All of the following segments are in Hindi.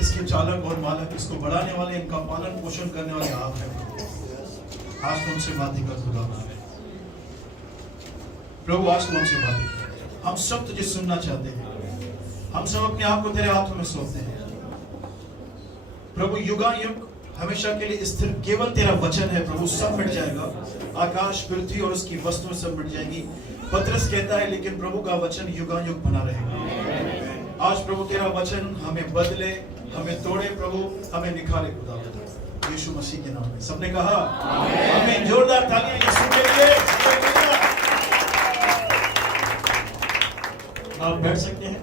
इसके चालक और मालक, इसको बढ़ाने वाले, इनका पालन पोषण करने वाले आप हैं। आज तो उनसे बातें कर खुदा। प्रभु आज तो उनसे बातें कर, हम सब तुझे सुनना चाहते हैं। हम सब अपने आप को तेरे हाथों में सौंपते हैं प्रभु। युगायुग हमेशा के लिए स्थिर केवल तेरा वचन है प्रभु। सब मिट जाएगा, आकाश पृथ्वी और उसकी वस्तुएं सब मिट जाएगी। पतरस कहता है लेकिन प्रभु का वचन युगायुग बना रहेगा। आज प्रभु तेरा वचन हमें बदले, हमें तोड़े प्रभु, हमें निखारे खुदा, यीशु मसीह के नाम में। सबने कहा आमीन। जोरदार तालियां यीशु के लिए। आप बैठ सकते हैं,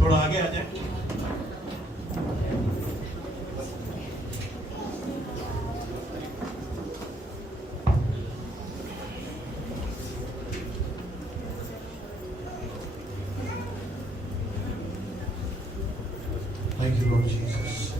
थोड़ा आगे आ जाए। Thank you, Lord Jesus.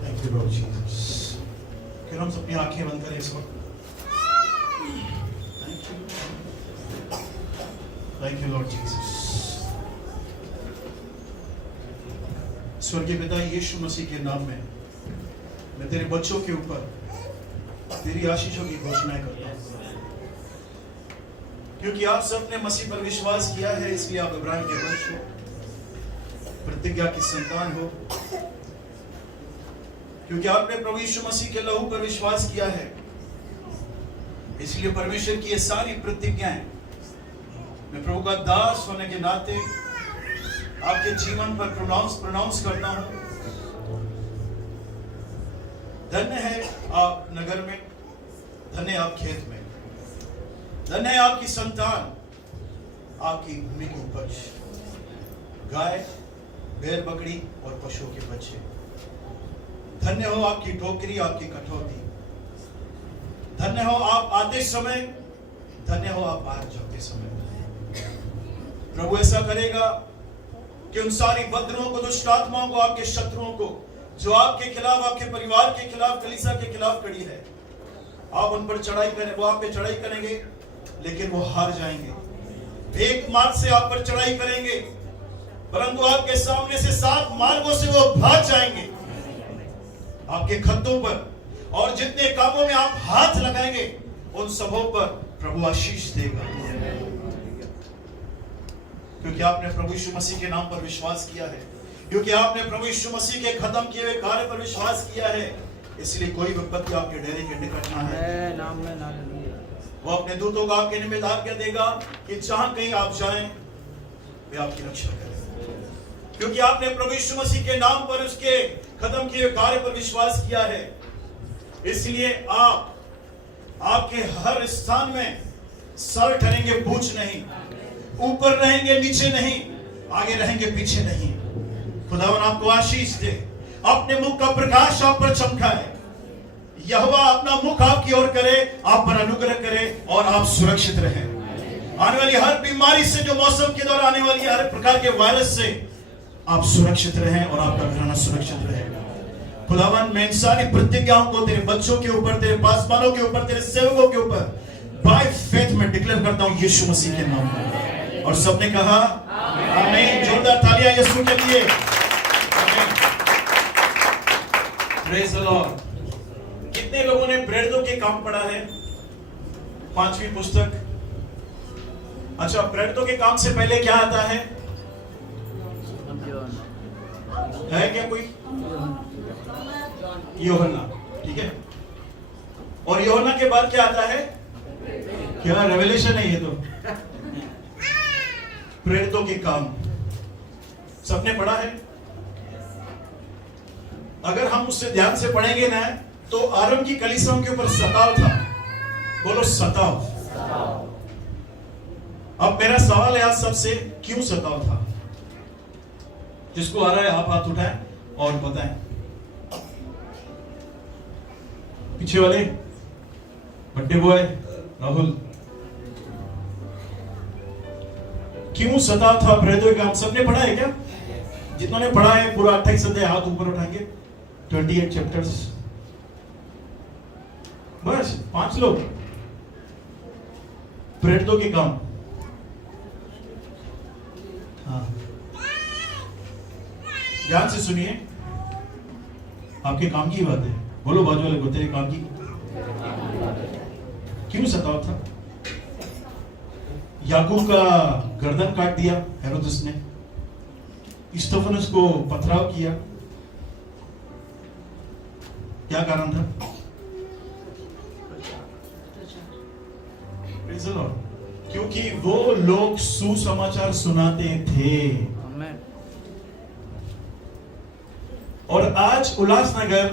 Thank you, Lord Jesus. क्यों हम अपनी आंखें बंद करें इस वक्त? Thank you, Lord Jesus. स्वर्गीय पिता यीशु मसीह के नाम में मैं तेरे बच्चों के ऊपर तेरी आशीषों की घोषणाएं करता हूं, क्योंकि आप सब ने मसीह पर विश्वास किया है, इसलिए आप इब्राहिम के वंश हो, प्रतिज्ञा की संतान हो। क्योंकि आपने प्रभु यीशु मसीह के लहू पर विश्वास किया है, इसलिए परमेश्वर की ये सारी प्रतिज्ञाएं मैं प्रभु का दास होने के नाते आपके जीवन पर प्रोनाउंस करता हूं। धन्य है आप नगर में, धन्य आप खेत में, धन्य है आपकी संतान, आपकी भूमि की उपज, गाय, भेड़, बकरी और पशुओं के बच्चे। धन्य हो आपकी टोकरी, आपकी कटौती। धन्य हो आप आते समय, धन्य हो आप बाहर जाते समय। प्रभु ऐसा करेगा कि उन सारी बदरों को, दुष्ट आत्माओं को, आपके शत्रुओं को जो आपके खिलाफ, आपके परिवार के खिलाफ, कलीसिया के खिलाफ खड़ी है, आप उन पर चढ़ाई करें। वो आप पे चढ़ाई करेंगे लेकिन वो हार जाएंगे। एक मार्ग से आप पर चढ़ाई करेंगे परंतु आपके सामने से 7 मार्गों से वो भाग जाएंगे। आपके खत्तों पर और जितने कामों में आप हाथ लगाएंगे उन सबों पर प्रभु आशीष देगा, क्योंकि आपने प्रभु यीशु मसीह के नाम पर विश्वास किया है, क्योंकि आपने प्रभु यीशु मसीह के खत्म किए हुए कार्य पर विश्वास किया है। इसलिए कोई विपत्ति आपके डेरे के निकट ना है। वो अपने दूतों को आपके निमित्त आज्ञा देगा कि जहां कहीं आप जाएं वे आपकी रक्षा करें, क्योंकि आपने प्रभु यीशु मसीह के नाम पर उसके खत्म किए हुए कार्य पर विश्वास किया है। इसलिए आप आपके हर स्थान में सर ठहरेंगे, बूझ नहीं, ऊपर रहेंगे नीचे नहीं, आगे रहेंगे पीछे नहीं। खुदावन आपको आशीष दे, अपने मुख का प्रकाश आप पर चमकाए, यहोवा अपना मुख आपकी ओर करे, आप पर अनुग्रह करे और आप सुरक्षित रहें। आने वाली हर बीमारी से, जो मौसम के दौरान आने वाली हर प्रकार के वायरस से आप सुरक्षित रहें और आपका घराना सुरक्षित रहे। खुदावन मैं इन सारी प्रतिज्ञाओं को तेरे बच्चों के ऊपर, तेरे पासवानों के ऊपर, तेरे सेवकों के ऊपर बाय फेथ में डिक्लेयर करता हूं यीशु मसीह के नाम में। और सबने कहा आमीन। जोरदार तालियां यीशु के लिए। Praise the Lord. कितने लोगों ने प्रेरितों के काम पढ़ा है? 5वीं पुस्तक। अच्छा, प्रेरितों के काम से पहले क्या आता है क्या कोई? यूहन्ना, ठीक है। और यूहन्ना के बाद क्या आता है? क्या रेवलेशन है ये? तो प्रेरितों के काम सबने पढ़ा है। अगर हम उससे ध्यान से पढ़ेंगे ना तो आरंभ की कलीसियाओं के ऊपर सताव था। बोलो सताव। अब मेरा सवाल है आज सबसे, क्यों सताव था? जिसको आ रहा है आप हाथ उठाएं और बताएं। पीछे वाले बड्डे बॉय राहुल, क्यों सताव था प्रेरितों के काम? सबने पढ़ा है क्या? जितनों ने पढ़ा है पूरा 28 अध्याय हाथ ऊपर उठाएंगे। 28 चैप्टर्स, बस 5 लोग। प्रेरितों के काम, हाँ ध्यान से सुनिए, आपके काम की बात है। बोलो बाजू वाले को, तेरे काम की। क्यों सताव था? याकूब का गर्दन काट दिया हेरोदेस ने, स्टेफनस को पथराव किया, क्या कारण था? Praise the Lord. क्योंकि वो लोग सुसमाचार सुनाते थे। और आज उल्लासनगर,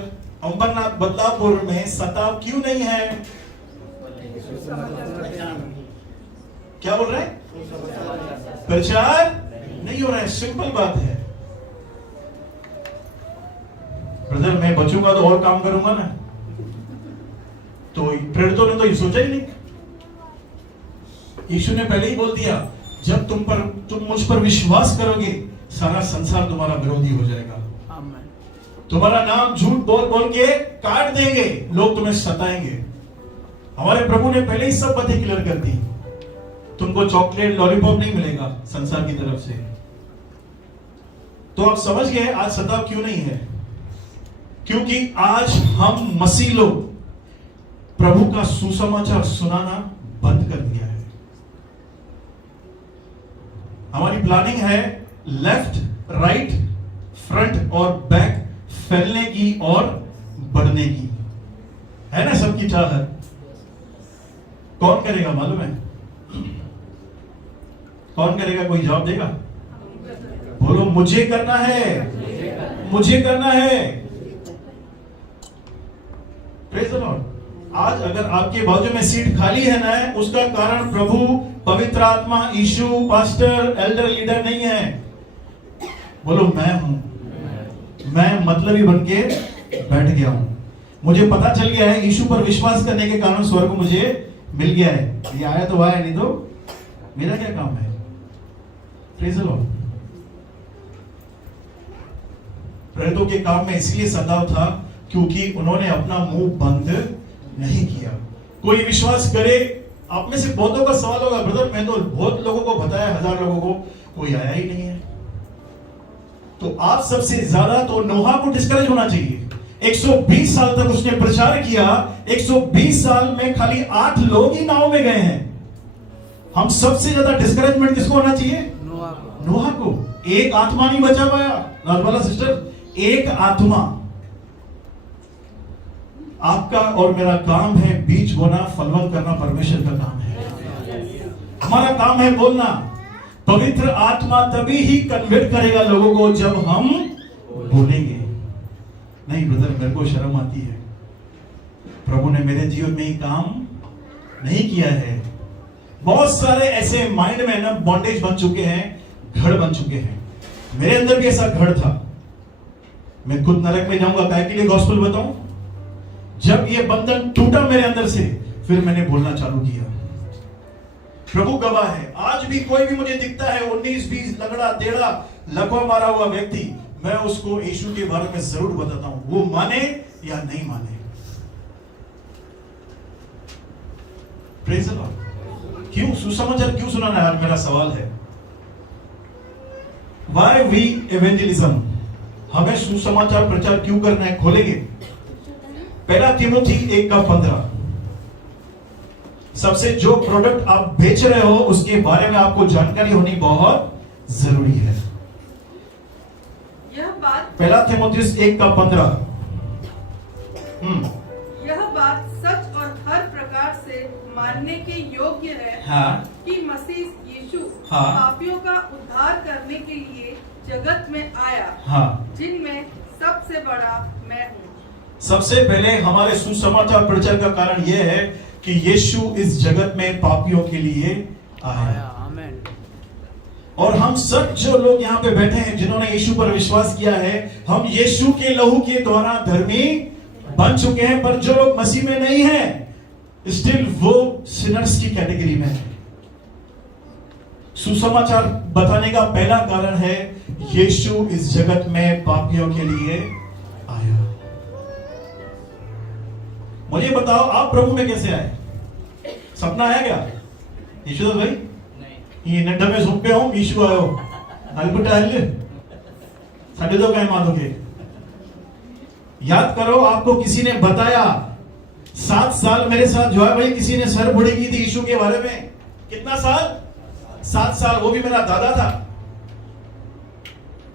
अंबरनाथ, बदलापुर में सताव क्यों नहीं है? क्या बोल रहे हैं? प्रचार नहीं हो रहा है। सिंपल बात है ब्रदर, मैं बचूंगा तो और काम करूंगा ना। तो प्रेरितों ने तो ये सोचा ही नहीं। यीशु ने पहले ही बोल दिया, जब तुम मुझ पर विश्वास करोगे, सारा संसार तुम्हारा विरोधी हो जाएगा। तुम्हारा नाम झूठ बोल बोल के काट देंगे, लोग तुम्हें सताएंगे। हमारे प्रभु ने पहले ही सब बातें क्लियर कर दी। तुमको चॉकलेट लॉलीपॉप नहीं मिलेगा संसार की तरफ से। तो आप समझ गए आज सताव क्यों नहीं है? क्योंकि आज हम मसीह लोग प्रभु का सुसमाचार सुनाना बंद कर दिया है। हमारी प्लानिंग है लेफ्ट, राइट, फ्रंट और बैक फैलने की और बढ़ने की, है ना सबकी चाहत। कौन करेगा मालूम है? कौन करेगा? कोई जवाब देगा? बोलो, मुझे करना है, मुझे करना है। Praise the Lord. आज अगर आपके बाजू में सीट खाली है ना, उसका कारण प्रभु, पवित्र आत्मा, यीशु, पास्टर, एल्डर, लीडर नहीं है। बोलो, मैं हूं। मैं मतलबी बन के बैठ गया हूं। मुझे पता चल गया है यीशु पर विश्वास करने के कारण स्वर्ग मुझे मिल गया है। ये आया तो आया, नहीं तो मेरा क्या काम है? Praise the Lord. प्रेरितों के काम में इसलिए सताव था क्योंकि उन्होंने अपना मुंह बंद नहीं किया। कोई विश्वास करे, आप में से बहुतों का सवाल होगा, ब्रदर मैं तो बहुत लोगों को बताया, 1000 लोगों को, कोई आया ही नहीं है। तो आप सबसे ज्यादा तो नोहा को डिस्करेज होना चाहिए। 120 साल तक उसने प्रचार किया, 120 साल में खाली 8 लोग ही नाव में गए हैं। हम सबसे ज्यादा डिस्करेजमेंट किसको होना चाहिए? नोहा को। एक आत्मा नहीं बचा पाया। राजवाला सिस्टर, एक आत्मा। आपका और मेरा काम है बीज बोना, फलवंत करना परमेश्वर का काम है। हमारा काम है बोलना। पवित्र आत्मा तभी ही कन्वर्ट करेगा लोगों को जब हम बोलेंगे। नहीं ब्रदर, मेरे को शर्म आती है, प्रभु ने मेरे जीवन में ही काम नहीं किया है। बहुत सारे ऐसे माइंड में ना बॉन्डेज बन चुके हैं, घड़ बन चुके हैं। मेरे अंदर भी ऐसा घड़ था। मैं खुद नरक में जाऊंगा, काय के लिए गॉस्पेल बताऊं? जब ये बंधन टूटा मेरे अंदर से, फिर मैंने बोलना चालू किया। प्रभु गवाह है, आज भी कोई भी मुझे दिखता है 19-20 लगड़ा टेढ़ा लकवा मारा हुआ व्यक्ति, मैं उसको यीशु के बारे में जरूर बताता हूं, वो माने या नहीं माने। Praise the Lord. क्यों सुसमाचार क्यों सुनाना है? मेरा सवाल है, व्हाई वी इवेंजलिज्म? हमें सुसमाचार प्रचार क्यों करना है? खोलेंगे 1 तीमुथी 1:15। सबसे जो प्रोडक्ट आप बेच रहे हो उसके बारे में आपको जानकारी होनी बहुत जरूरी है। यह बात 1 तीमुथी 1:15। यह बात सच और हर प्रकार से मानने के योग्य है, हाँ, कि मसीह यीशु हाँ, पापियों का उद्धार करने के लिए जगत में आया, हाँ, जिनमें सबसे बड़ा मैं हूँ। सबसे पहले हमारे सुसमाचार प्रचार का कारण यह है कि यीशु इस जगत में पापियों के लिए आया। और हम सब जो लोग यहाँ पे बैठे हैं जिन्होंने यीशु पर विश्वास किया है, हम यीशु के लहू के द्वारा धर्मी बन चुके हैं। पर जो लोग मसीह में नहीं हैं, स्टिल वो सिनर्स की कैटेगरी में है। सुसमाचार बताने का पहला कारण है यीशु इस जगत में पापियों के लिए आया। मुझे बताओ आप प्रभु में कैसे आए? सपना आया क्या यीशु भाई? ये नड्डा में सुन पे हूं यीशु आयो अलबुटा हल्ले साढ़े दो कहीं मानोगे। याद करो आपको किसी ने बताया 7 साल मेरे साथ जो है भाई किसी ने सर बुड़ी की थी यीशु के बारे में। कितना साल? 7 साल। वो भी मेरा दादा था।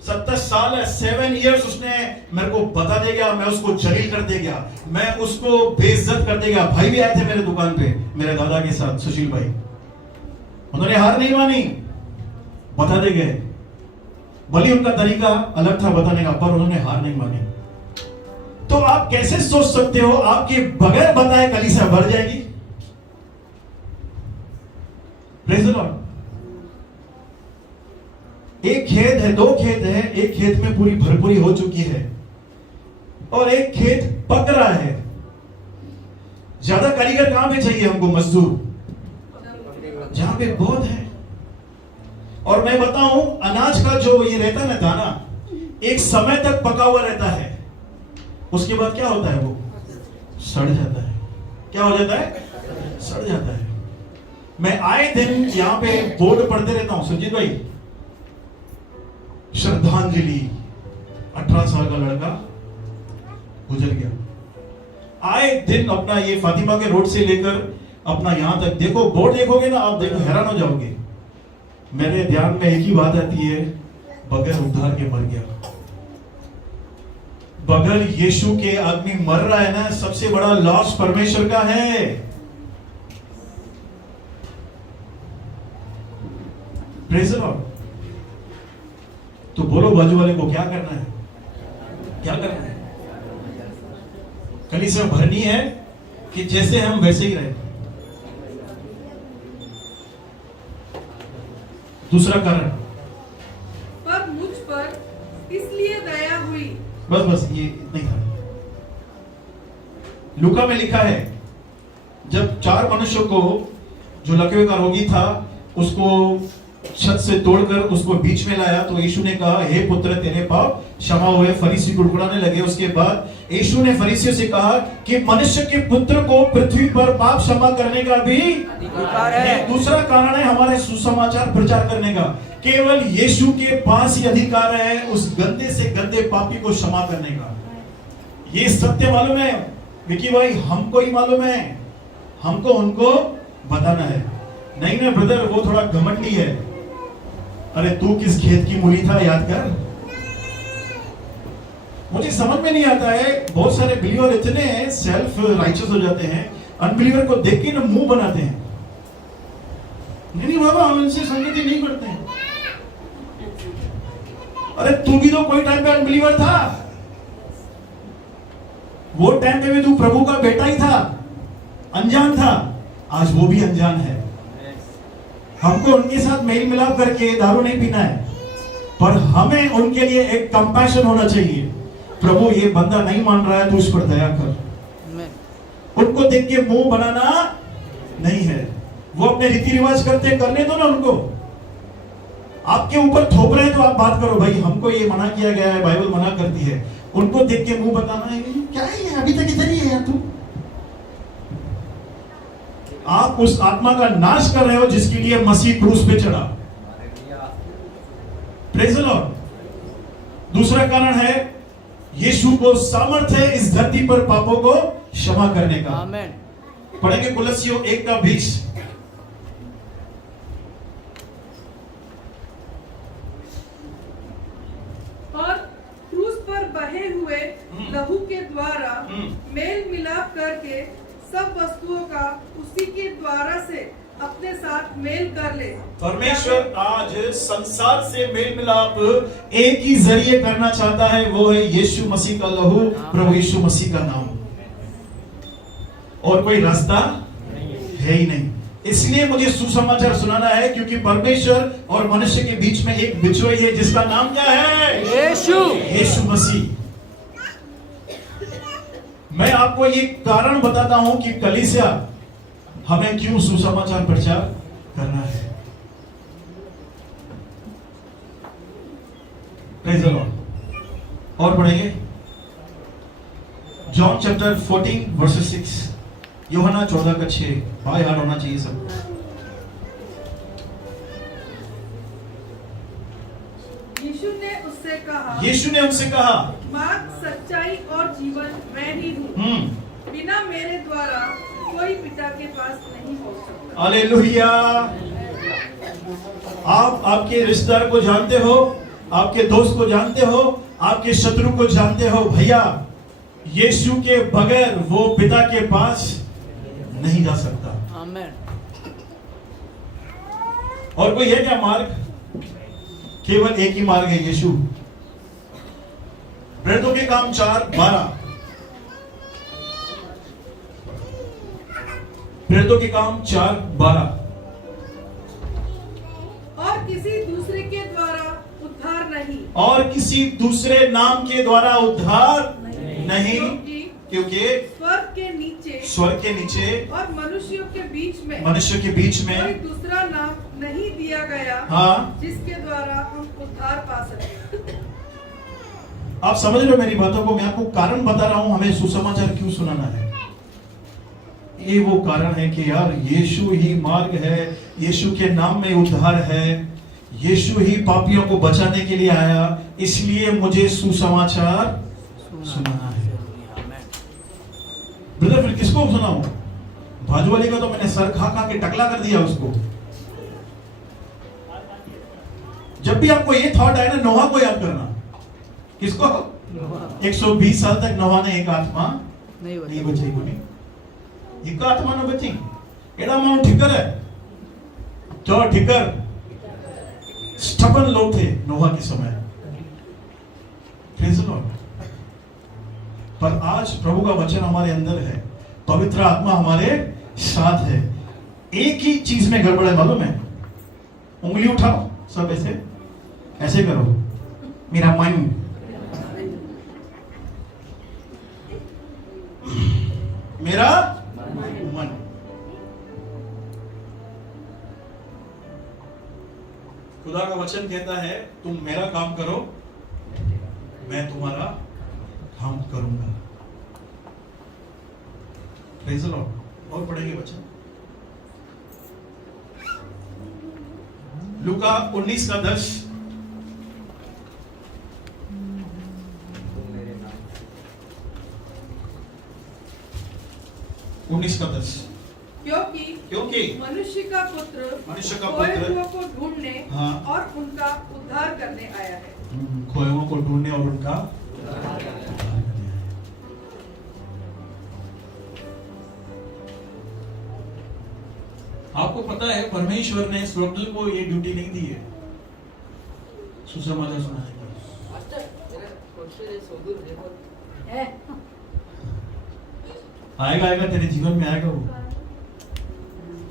70 साल है 7 इयर्स उसने मेरे को बता दे गया, मैं उसको जलील कर दे गया, मैं उसको बेइज्जत कर दे गया। भाई भी आए थे मेरे दुकान पे मेरे दादा के साथ, सुशील भाई। उन्होंने हार नहीं मानी, बता दे गए। भले उनका तरीका अलग था बताने का, पर उन्होंने हार नहीं मानी। तो आप कैसे सोच सकते हो आपके बगैर बताए कलीसिया भर जाएगी? Praise the Lord. एक खेत है, 2 खेत है, एक खेत में पूरी भरपूरी हो चुकी है और एक खेत पक रहा है। ज्यादा कारीगर कहां पे चाहिए हमको? मजदूर जहां पे बहुत है। और मैं बताऊं अनाज का जो ये रहता है ना दाना, एक समय तक पका हुआ रहता है, उसके बाद क्या होता है? वो सड़ जाता है। क्या हो जाता है? सड़ जाता है। मैं आए दिन यहां पे बोर्ड पढ़ते रहता हूं, सुजीत भाई, श्रद्धांजलि 18 साल का लड़का गुजर गया। आए दिन अपना ये फातिमा के रोड से लेकर अपना यहां तक देखो, बोर्ड देखोगे ना आप, देखो हैरान हो जाओगे। मेरे ध्यान में एक ही बात आती है, बगैर उद्धार के मर गया। बगैर यीशु के आदमी मर रहा है ना, सबसे बड़ा लॉस परमेश्वर का है। Praise the Lord. तो बोलो बाजू वाले को क्या करना है? क्या करना है? कलीसिया भरनी है कि जैसे हम वैसे ही रहे? दूसरा कारण, पर मुझ पर इसलिए दया हुई। बस ये नहीं था। लूका में लिखा है जब 4 मनुष्यों को, जो लकवे का रोगी था, उसको छत से तोड़कर उसको बीच में लाया, तो यीशु ने कहा, हे पुत्र तेरे पाप क्षमा हुए। फरीसी कुड़कुड़ाने लगे। उसके बाद यीशु ने फरीसियों से कहा कि मनुष्य के पुत्र को पृथ्वी पर पाप क्षमा करने का भी अधिकार है। दूसरा कारण है हमारे सुसमाचार प्रचार करने का। केवल यीशु के पास ही अधिकार है उस गंदे से गंदे पापी को क्षमा करने का। ये सत्य मालूम है विकी भाई, हमको ही मालूम है, हमको उनको बताना है। नहीं ना ब्रदर, वो थोड़ा घमंडी है। अरे तू किस खेत की मूली था याद कर। मुझे समझ में नहीं आता है, बहुत सारे बिलीवर इतने सेल्फ राइचस हो जाते हैं, अनबिलीवर को देख के ना मुंह बनाते हैं। नहीं बाबा, हम इनसे संगति नहीं करते हैं। अरे तू भी तो कोई टाइम पे अनबिलीवर था। वो टाइम पे भी तू प्रभु का बेटा ही था, अनजान था। आज वो भी अनजान है। हमको उनके साथ मेल मिलाप करके दारू नहीं पीना है, पर हमें उनके लिए एक कंपैशन होना चाहिए। प्रभु ये बंदा नहीं मान रहा है, तू इस पर दया कर। उनको देख के मुंह बनाना नहीं है। वो अपने रीति रिवाज करते, करने दो ना उनको। आपके ऊपर थोप रहे हैं तो आप बात करो, भाई हमको ये मना किया गया है, बाइबल मना करती है। उनको देख के मुंह बताना है, क्या है ये, अभी तक इधर ही है यार तू। आप उस आत्मा का नाश कर रहे हो जिसके लिए मसीह क्रूस पे चढ़ा। Praise the Lord. दूसरा कारण है यीशु को सामर्थ है इस धरती पर पापों को क्षमा करने का। आमीन। पढ़ेंगे कुलस्सियों 1:20। और क्रूस पर बहे हुए लहू के द्वारा मेल मिलाप करके सब वस्तुओं का उसी के द्वारा से अपने साथ मेल कर ले। परमेश्वर आज संसार से मेल मिलाप एक ही जरिए करना चाहता है, वो है यीशु मसीह का लहू, प्रभु यीशु मसीह का नाम। और कोई रास्ता है ही नहीं। इसलिए मुझे सुसमाचार सुनाना है, क्योंकि परमेश्वर और मनुष्य के बीच में एक बिचौलिया है जिसका नाम क्या है? यीशु मसीह। मैं आपको ये कारण बताता हूं कि कलीसिया हमें क्यों सुसमाचार प्रचार करना है। Praise the Lord. और पढ़ेंगे जॉन चैप्टर 14 वर्सेस 6, यूहन्ना 14:6, बाय हार्ट होना चाहिए सब। यीशु ने उनसे कहा मार्ग, सच्चाई और जीवन मैं ही हूँ। बिना मेरे द्वारा कोई पिता के पास नहीं पहुंच सकता। हालेलुया। आप आपके रिश्तेदार को जानते हो, आपके दोस्त को जानते हो, आपके शत्रु को जानते हो, भैया यीशु के बगैर वो पिता के पास नहीं जा सकता। आमीन। और कोई है क्या मार्ग? केवल एक ही मार्ग है, यीशु। प्रेरितों के काम 4:12, प्रेरितों के काम 4:12। और किसी दूसरे के द्वारा उद्धार नहीं, और किसी दूसरे नाम के द्वारा उद्धार नहीं, क्योंकि स्वर्ग के नीचे और मनुष्यों के बीच में कोई दूसरा नाम नहीं दिया गया, हाँ, जिसके द्वारा हम उद्धार पा सके। आप समझ रहे हो मेरी बातों को? मैं आपको कारण बता रहा हूं हमें सुसमाचार क्यों सुनाना है। ये वो कारण है कि यार यीशु ही मार्ग है, यीशु के नाम में उद्धार है, यीशु ही पापियों को बचाने के लिए आया, इसलिए मुझे सुसमाचार सुनाना है। ब्रदर फिर किसको सुनाऊं? बाजू वाले का तो मैंने सर खा खा के टकला कर दिया उसको। जब भी आपको ये थॉट आए ना, नोहा को याद करना। किसको? 120 साल तक नोहा ने एक आत्मा नहीं बचाई बोली। एक आत्मा न बची। एड़ा मानो ठिकर है, जो ठिकर स्टबन लोग थे नोहा के समय। Praise the Lord. पर आज प्रभु का वचन हमारे अंदर है, पवित्र आत्मा हमारे साथ है। एक ही चीज में गड़बड़ है, मालूम है? उंगली उठाओ सब, ऐसे ऐसे करो, मेरा मन, मेरा मन। खुदा का वचन कहता है तुम मेरा काम करो, मैं तुम्हारा काम करूंगा। Praise the Lord. और पढ़ेंगे वचन लूका 19:10। क्योंकि मनुष्य का पुत्र खोए हुओं को ढूंढने, हाँ, और उनका उद्धार करने आया है। खोए हुओं को ढूंढने और उनका उद्धार करने आया है। आपको पता है परमेश्वर ने स्वर्गदूत को ये ड्यूटी नहीं दी है सुसमाचार सुनाने की। आएगा तेरे जीवन में आएगा वो।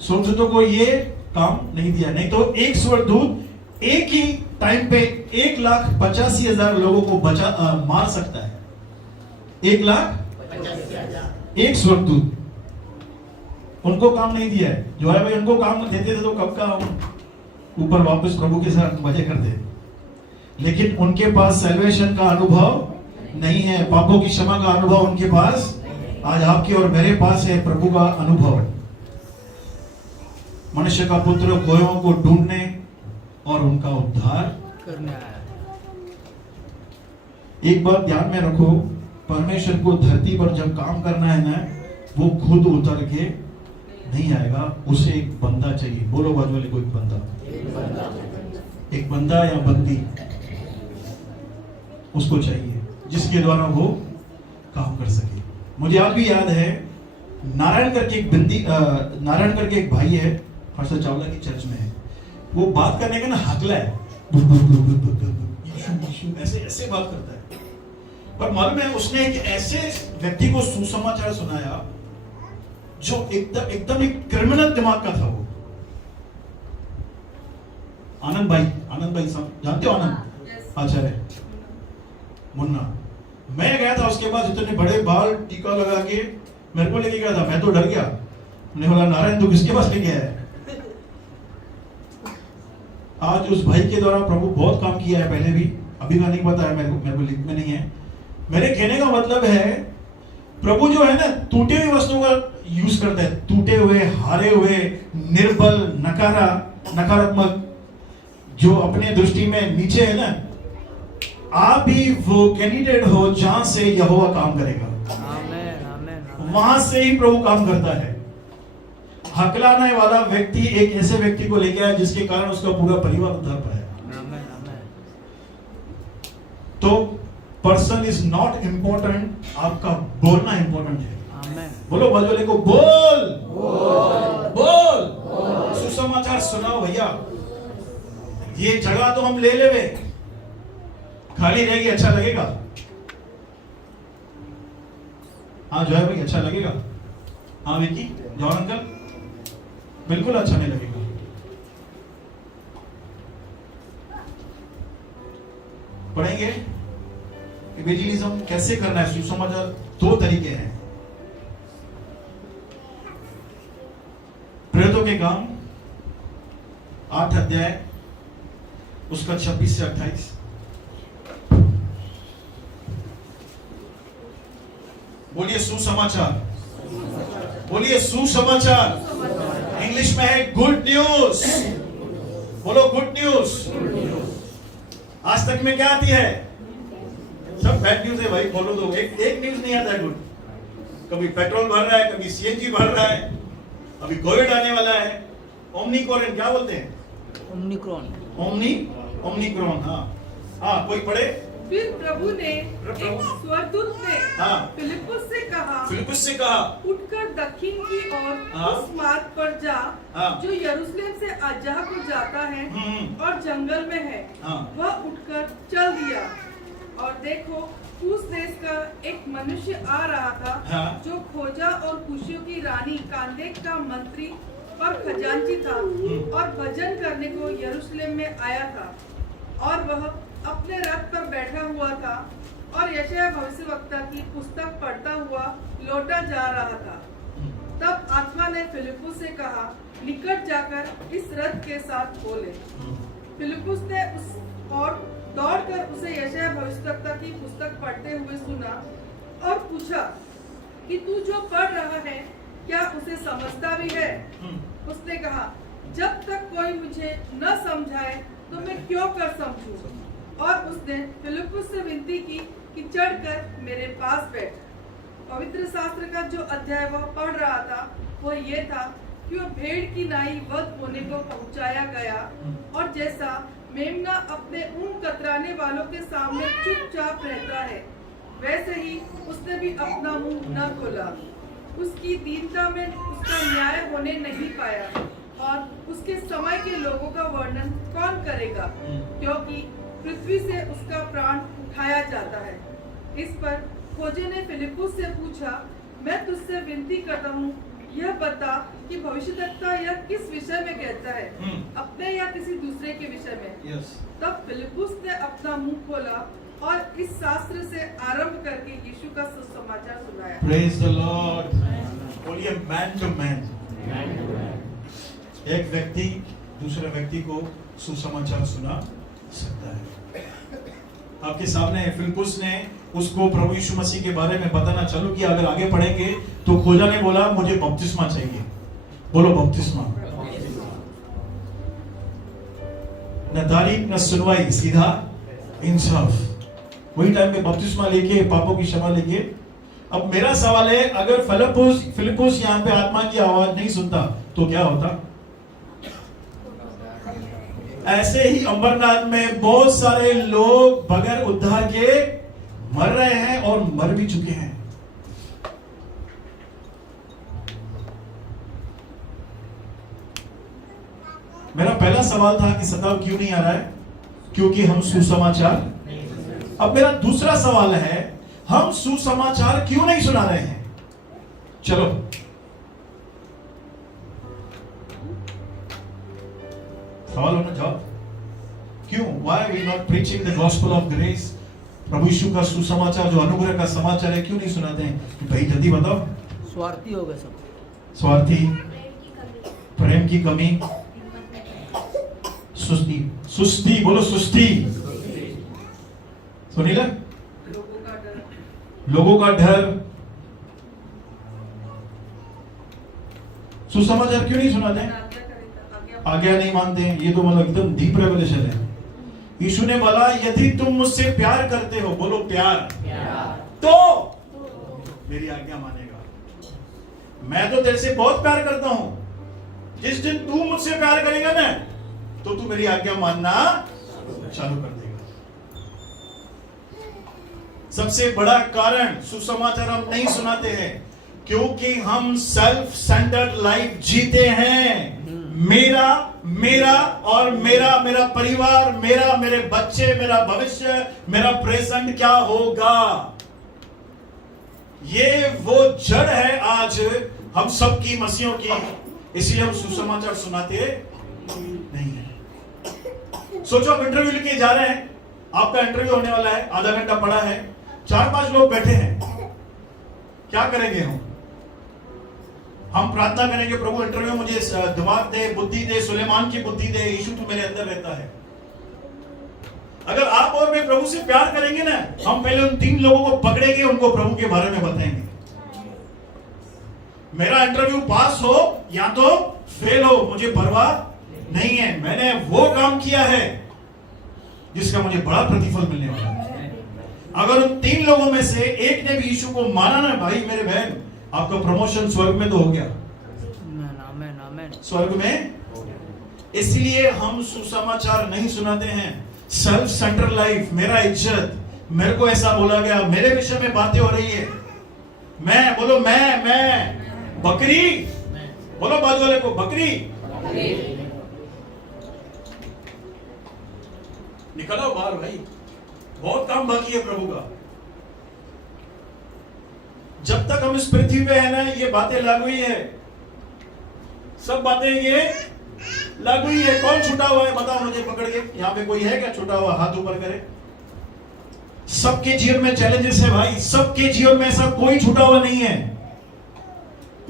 स्वर्गदूतों को ये काम नहीं दिया, नहीं तो एक स्वर्गदूत एक ही टाइम पे 1,85,000 लोगों को मार सकता है। 1,85,000 एक स्वर्गदूत। उनको काम नहीं दिया है। जो है भाई उनको काम देते थे तो कब का ऊपर वापस प्रभु के साथ मजे करते, लेकिन उनके पास सैल्वेशन का अनुभव नहीं है, पापों की क्षमा का अनुभव उनके पास आज आपके और मेरे पास है प्रभु का अनुभव। मनुष्य का पुत्र खोयों को ढूंढने और उनका उद्धार करने आया। एक बात ध्यान में रखो, परमेश्वर को धरती पर जब काम करना है ना, वो खुद उतर के नहीं आएगा, उसे एक बंदा चाहिए। बोलो बाजू वाले को, एक बंदा या बंदी उसको चाहिए जिसके द्वारा वो काम कर सके। मुझे आप भी याद है, नारायण करके एक भाई है, हर्षद चावला की चर्च में है। वो बात करने का ना हकला है, ऐसे ऐसे बात करता है। पर मालूम है उसने एक ऐसे व्यक्ति को सुसमाचार सुनाया जो एकदम एक क्रिमिनल दिमाग का था। वो आनंद भाई जानते हो? आनंद आचार्य मुन्ना। मैं गया था उसके पास, इतने बड़े बाल टीका लगा के मेरे को लेके गया था। मैं तो डर गया, मैंने बोला नारायण तू किसके पास लेके आया है? आज उस भाई के द्वारा प्रभु बहुत काम किया है पहले भी, अभी का नहीं पता है, मेरे को लिख में नहीं है। मेरे कहने का मतलब है प्रभु जो है ना टूटे हुए वस्तुओं का यूज करता है, टूटे हुए, हारे हुए, निर्बल, नकारात्मक, जो अपने दृष्टि में नीचे है ना, आप भी वो कैंडिडेट हो जहां से यहोवा काम करेगा। वहां से ही प्रभु काम करता है। हकलाने वाला व्यक्ति एक ऐसे व्यक्ति को लेके आया जिसके कारण उसका पूरा परिवार उद्धार पाया। तो पर्सन इज नॉट इंपॉर्टेंट, आपका बोलना इंपॉर्टेंट है। बोलो बाजू को, बोल बोल सुसमाचार सुनाओ भैया। ये जगह तो हम ले लेवे, खाली रहेगी, अच्छा लगेगा? हाँ जो है भाई, अच्छा लगेगा? हाँ विकी, जॉन अंकल, बिल्कुल अच्छा नहीं लगेगा। पढ़ेंगे इवेंजेलिज्म कैसे करना है, सुसमाचार। दो तरीके हैं। प्रेरितों के काम 8 अध्याय उसका 26 से 28। बोलिए सुसमाचार, बोलिए सुसमाचार। इंग्लिश में है गुड न्यूज। बोलो गुड न्यूज। आज तक में क्या आती है? सब बैड न्यूज है भाई, बोलो तो। एक न्यूज नहीं आता है गुड। कभी पेट्रोल भर रहा है, कभी सीएनजी भर रहा है, अभी कोविड आने वाला है, ओमनिक्रॉन, क्या बोलते हैं? ओमनिक्रॉन। हाँ कोई पढ़े। फिर प्रभु ने, एक स्वर्गदूत ने फिलिप्पुस से कहा, उठकर दक्षिण की ओर उस मार्ग पर जा जो यरूशलेम से अज्जाह को जाता है और जंगल में है। वह उठकर चल दिया, और देखो उस देश का एक मनुष्य आ रहा था जो खोजा और कुशियों की रानी कांदेक का मंत्री और खजांची था, और भजन करने को यरूशलेम में आया था। और वह अपने रथ पर बैठा हुआ था और यशायाह भविष्यवक्ता की पुस्तक पढ़ता हुआ लौटा जा रहा था। तब आत्मा ने फिलिप्पुस से कहा, निकट जाकर इस रथ के साथ बोले। फिलिप्पुस ने और दौड़कर उसे यशायाह भविष्यवक्ता की पुस्तक पढ़ते हुए सुना और पूछा कि तू जो पढ़ रहा है क्या उसे समझता भी है? उसने कहा, जब तक कोई मुझे न समझाए तो मैं क्यों कर समझूं? और उसने फिलिप्पुस से विनती की कि चढ़कर मेरे पास बैठ। पवित्र शास्त्र का जो अध्याय वह पढ़ रहा था वो ये था कि वह भेड़ की नाई वध होने को पहुंचाया गया, और जैसा मेमना अपने ऊन कतराने वालों के सामने चुपचाप रहता है, वैसे ही उसने भी अपना मुंह न खोला। उसकी दीनता में उसका न्याय होने नहीं पाया, और उसके समय के लोगों का वर्णन कौन करेगा, क्योंकि पृथ्वी से उसका प्राण उठाया जाता है। इस पर खोजे ने फिलिप्पुस से पूछा, मैं तुझसे विनती करता हूँ, यह बता कि भविष्यद्वक्ता यह किस विषय में कहता है, अपने या किसी दूसरे के विषय में? तब फिलिप्पुस ने अपना मुंह खोला और इस शास्त्र से आरंभ करके यीशु का सुसमाचार सुनाया। Praise the Lord. बोलिए मैन टू मैन। एक व्यक्ति दूसरे व्यक्ति को सुसमाचार सुना सकता है। आपके सामने फिलिप्पुस ने उसको प्रभु यीशु मसीह के बारे में बताना चालू किया। अगर आगे पढ़ेंगे तो खोजा ने बोला, मुझे बपतिस्मा चाहिए। बोलो बपतिस्मा। न तारीफ न सुनवाई, सीधा इंसाफ। वही टाइम पे बपतिस्मा लेके, पापों की क्षमा लेके। अब मेरा सवाल है, अगर फिलिप्पुस यहाँ पे आत्मा की आवाज नहीं सुनता तो क्या होता? ऐसे ही अमरनाथ में बहुत सारे लोग बगैर उद्धार के मर रहे हैं और मर भी चुके हैं। मेरा पहला सवाल था कि सताव क्यों नहीं आ रहा है? क्योंकि हम सुसमाचार। अब मेरा दूसरा सवाल है, हम सुसमाचार क्यों नहीं सुना रहे हैं? चलो सवाल होना जवाब। क्यों? Why we not preaching the gospel of grace? प्रभु यीशु का सुसमाचार जो अनुग्रह का समाचार है, क्यों नहीं सुनाते हैं? भाई जल्दी बताओ। स्वार्थी हो गए सब। स्वार्थी, प्रेम की कमी, सुस्ती। बोलो सुस्ती। सुनीला, लोगों का डर, लोगों का डर। सुसमाचार क्यों नहीं सुनाते? आज्ञा करेगा, आज्ञा आज्ञा नहीं मानते हैं। ये तो मतलब एकदम डीप रेवलेशन है। यीशु ने बोला यदि तुम मुझसे प्यार करते हो, बोलो प्यार, तो मेरी आज्ञा मानेगा। मैं तो तेरे से बहुत प्यार करता हूं। जिस दिन तू मुझसे प्यार करेगा ना, तो तू मेरी आज्ञा मानना चालू कर देगा। सबसे बड़ा कारण सुसमाचार हम नहीं सुनाते हैं क्योंकि हम सेल्फ सेंटर्ड लाइफ जीते हैं। मेरा मेरा और मेरा, मेरा परिवार, मेरा, मेरे बच्चे, मेरा भविष्य, मेरा प्रेजेंट क्या होगा, ये वो जड़ है आज हम सबकी मसीहों की। इसलिए हम सुसमाचार सुनाते नहीं है। सोचो आप इंटरव्यू लेके जा रहे हैं, आपका इंटरव्यू होने वाला है, आधा घंटा पड़ा है, 4-5 लोग बैठे हैं, क्या करेंगे हम प्रार्थना करेंगे प्रभु इंटरव्यू मुझे दिमाग दे, बुद्धि दे, सुलेमान की बुद्धि दे, यीशु तू मेरे अंदर रहता है। अगर आप और मैं प्रभु से प्यार करेंगे ना, हम पहले उन 3 लोगों को पकड़ेंगे, उनको प्रभु के बारे में बताएंगे। मेरा इंटरव्यू पास हो या तो फेल हो, मुझे परवाह नहीं है। मैंने वो काम किया है जिसका मुझे बड़ा प्रतिफल मिलने वाला है। अगर उन 3 लोगों में से एक ने भी यीशु को माना ना, भाई मेरे बहन, आपका प्रमोशन स्वर्ग में तो हो गया, स्वर्ग में। इसलिए हम सुसमाचार नहीं सुनाते हैं। सेल्फ सेंटर लाइफ, मेरा इज्जत, मेरे को ऐसा बोला गया, मेरे विषय में बातें हो रही है। मैं बोलो मैं बकरी, बोलो बाजू वाले को बकरी। निकलो बाहर भाई, बहुत काम बाकी है प्रभु का। जब तक हम इस पृथ्वी पे है ना, ये बातें लागू ही है, सब बातें ये लागू ही है। कौन छूटा हुआ है बताओ मुझे पकड़ के, यहाँ पे कोई है क्या छूटा हुआ? हाथ ऊपर करे। सबके जीवन में चैलेंजेस है भाई, सबके जीवन में ऐसा कोई छूटा हुआ नहीं है।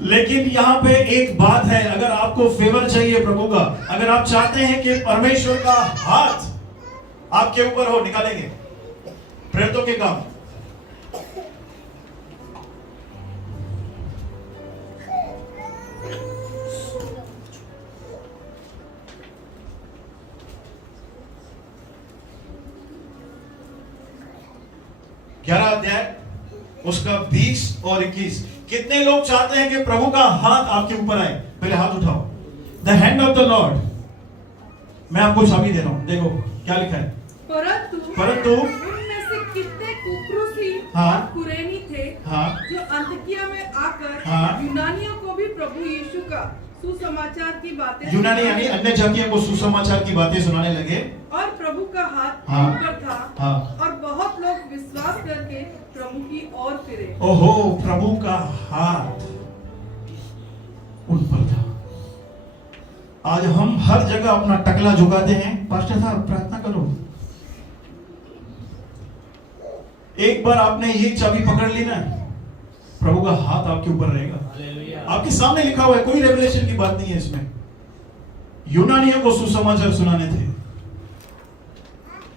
लेकिन यहां पे एक बात है, अगर आपको फेवर चाहिए प्रभु का, अगर आप चाहते हैं कि परमेश्वर का हाथ आपके ऊपर हो, निकालेंगे प्रेरितों के काम। अध्याय उसका 20 और 21। कितने लोग चाहते हैं कि प्रभु का हाथ आपके ऊपर आए? पहले हाथ उठाओ। The hand of the Lord. मैं आपको चाबी दे रहा हूं, देखो क्या लिखा है। परंतु उनमें से कितने कुप्रोसी और कुरेनी थे जो अंतकिया में आकर यूनानियों को भी प्रभु यीशु का सुसमाचार की बातें, यूनानी यानी अन्य जातियों को सुसमाचार की बातें सुनाने लगे, और प्रभु का हाथ ऊपर था, और बहुत लोग विश्वास करके प्रभु की ओर फिरे। ओहो, प्रभु का हाथ उन पर था। आज हम हर जगह अपना टकला झुकाते हैं, पास्टर साहब प्रार्थना करो। एक बार आपने ये चाबी पकड़ ली ना, प्रभु का हाथ आपके ऊपर रहेगा। आपके सामने लिखा हुआ है, कोई रेवलेशन की बात नहीं है इसमें। यूनानियों को सुसमाचार सुनाने थे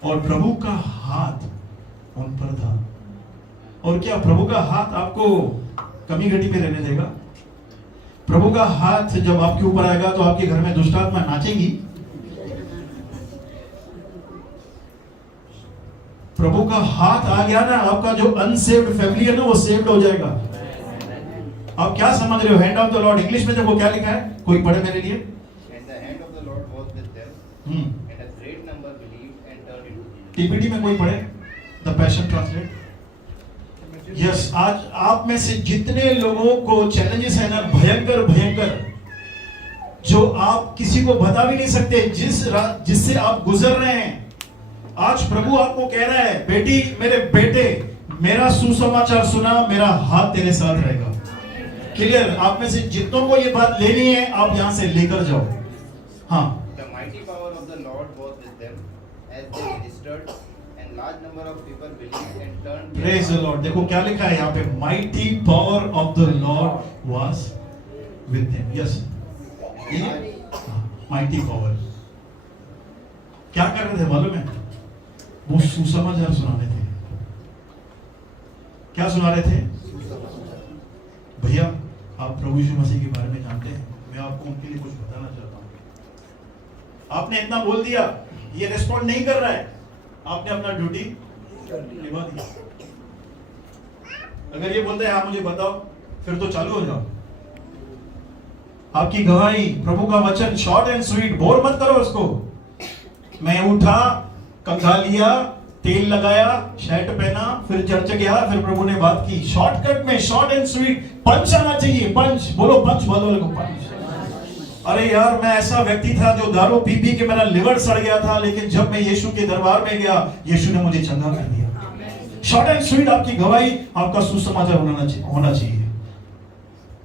और प्रभु का हाथ उन पर था। और क्या प्रभु का हाथ आपको कमी घटी पे रहने देगा? प्रभु का हाथ जब आपके ऊपर आएगा तो आपके घर में दुष्ट आत्मा नाचेंगी। प्रभु का हाथ आ गया ना, आपका जो अनसेव्ड फैमिली है ना, वो सेव्ड हो जाएगा। आप क्या समझ रहे हो? Hand of the Lord, English में देखो क्या लिखा है, कोई पढ़े मेरे लिए। And the hand of the Lord was with them, and a great number believed and turned into believers. TPT में कोई पढ़े, द पैशन ट्रांसलेट। यस, आज आप में से जितने लोगों को चैलेंजेस है ना, भयंकर भयंकर, जो आप किसी को बता भी नहीं सकते, जिससे आप गुजर रहे हैं, आज प्रभु आपको कह रहा है, बेटी, मेरे बेटे, मेरा सुसमाचार सुना, मेरा हाथ तेरे साथ रहेगा। क्लियर? आप में से जितनों को ये बात लेनी है, आप यहां से लेकर जाओ। हाँ। The mighty power of the Lord was with them as they ministered, and large number of people believed and turned. Praise the Lord। देखो क्या लिखा है यहाँ पे, mighty power of the Lord was with them। Yes, mighty power। क्या कर रहे थे मालूम है? वो सुसमाचार सुनाने थे। क्या सुना रहे थे? भैया आप प्रभु यीशु मसीह के बारे में जानते हैं, मैं आपको उनके लिए कुछ बताना चाहता हूं। आपने इतना बोल दिया, ये रिस्पॉन्ड नहीं कर रहा है, आपने अपना ड्यूटी निभा दिया। अगर ये बोलते हैं हाँ मुझे बताओ, फिर तो चालू हो जाओ। आपकी गवाही, प्रभु का वचन शॉर्ट एंड स्वीट, बोर मत करो उसको। मैं उठा, कंघा लिया, तेल लगाया, शर्ट पहना, फिर चर्च गया, फिर प्रभु ने बात की। शॉर्टकट में, शॉर्ट एंड स्वीट, पंच आना चाहिए। पंच बोलो, पंच बोलो, लोगों पंच। अरे यार, मैं ऐसा व्यक्ति था जो दारू पी पी के मेरा लिवर सड़ गया था, लेकिन जब मैं यीशु के दरबार में गया, यीशु ने मुझे चंगा कर दिया। शॉर्ट एंड स्वीट आपकी गवाही, आपका सुसमाचार होना चाहिए।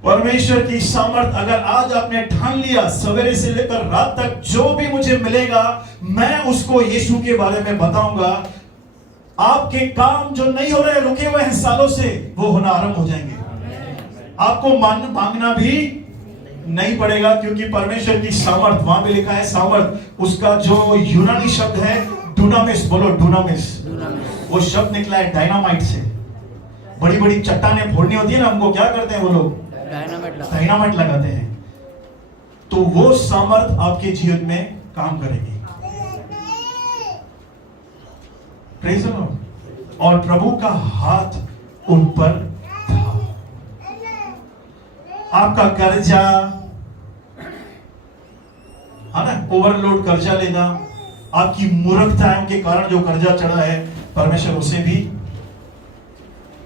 परमेश्वर की सामर्थ, अगर आज आपने ठान लिया सवेरे से लेकर रात तक जो भी मुझे मिलेगा मैं उसको यीशु के बारे में बताऊंगा, आपके काम जो नहीं हो रहे, रुके हुए हैं सालों से, वो होना आरंभ हो जाएंगे। आपको मांगना भी नहीं पड़ेगा, क्योंकि परमेश्वर की सामर्थ, वहां पे लिखा है सामर्थ, उसका जो यूनानी शब्द है डुनामिस, बोलो डुनामिस। वो शब्द निकला है डायनामाइट से। बड़ी बड़ी चट्टानें फोड़नी होती है ना, हमको क्या करते हैं वो लोग? डायनामाइट लगाते हैं। तो वो सामर्थ आपके जीवन में काम करेगी। Praise the Lord. और प्रभु का हाथ उन पर था। आपका कर्जा, है ना, ओवरलोड कर्जा लेना, आपकी मूर्खता के कारण जो कर्जा चढ़ा है, परमेश्वर उसे भी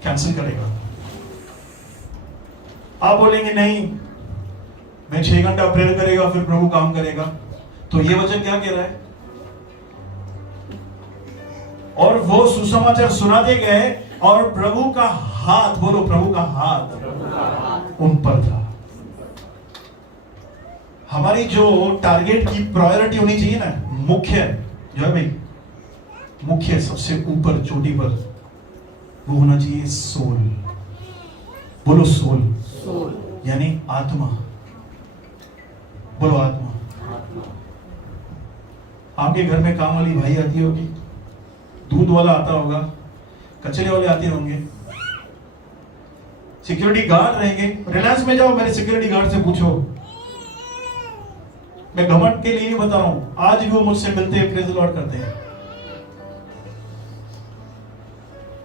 कैंसिल करेगा। आप बोलेंगे नहीं, मैं 6 घंटा प्रेयर करेगा फिर प्रभु काम करेगा। तो ये वचन क्या कह रहा है? और वो सुसमाचार सुनाते गए और प्रभु का हाथ, बोलो प्रभु का हाथ उन पर था। हमारी जो टारगेट की प्रायोरिटी होनी चाहिए ना, मुख्य जो है भाई, मुख्य सबसे ऊपर चोटी पर, वो होना चाहिए सोल। बोलो सोल, यानी आत्मा। बोलो आत्मा। आपके घर में काम वाली भाई आती होगी, दूध वाला आता होगा, कचरे वाले आते होंगे, सिक्योरिटी गार्ड रहेंगे। रिलायंस में जाओ, मेरे सिक्योरिटी गार्ड से पूछो, मैं घमंड के लिए नहीं बता रहा हूं, आज भी वो मुझसे मिलते हैं, प्रेज़ द लॉर्ड करते हैं।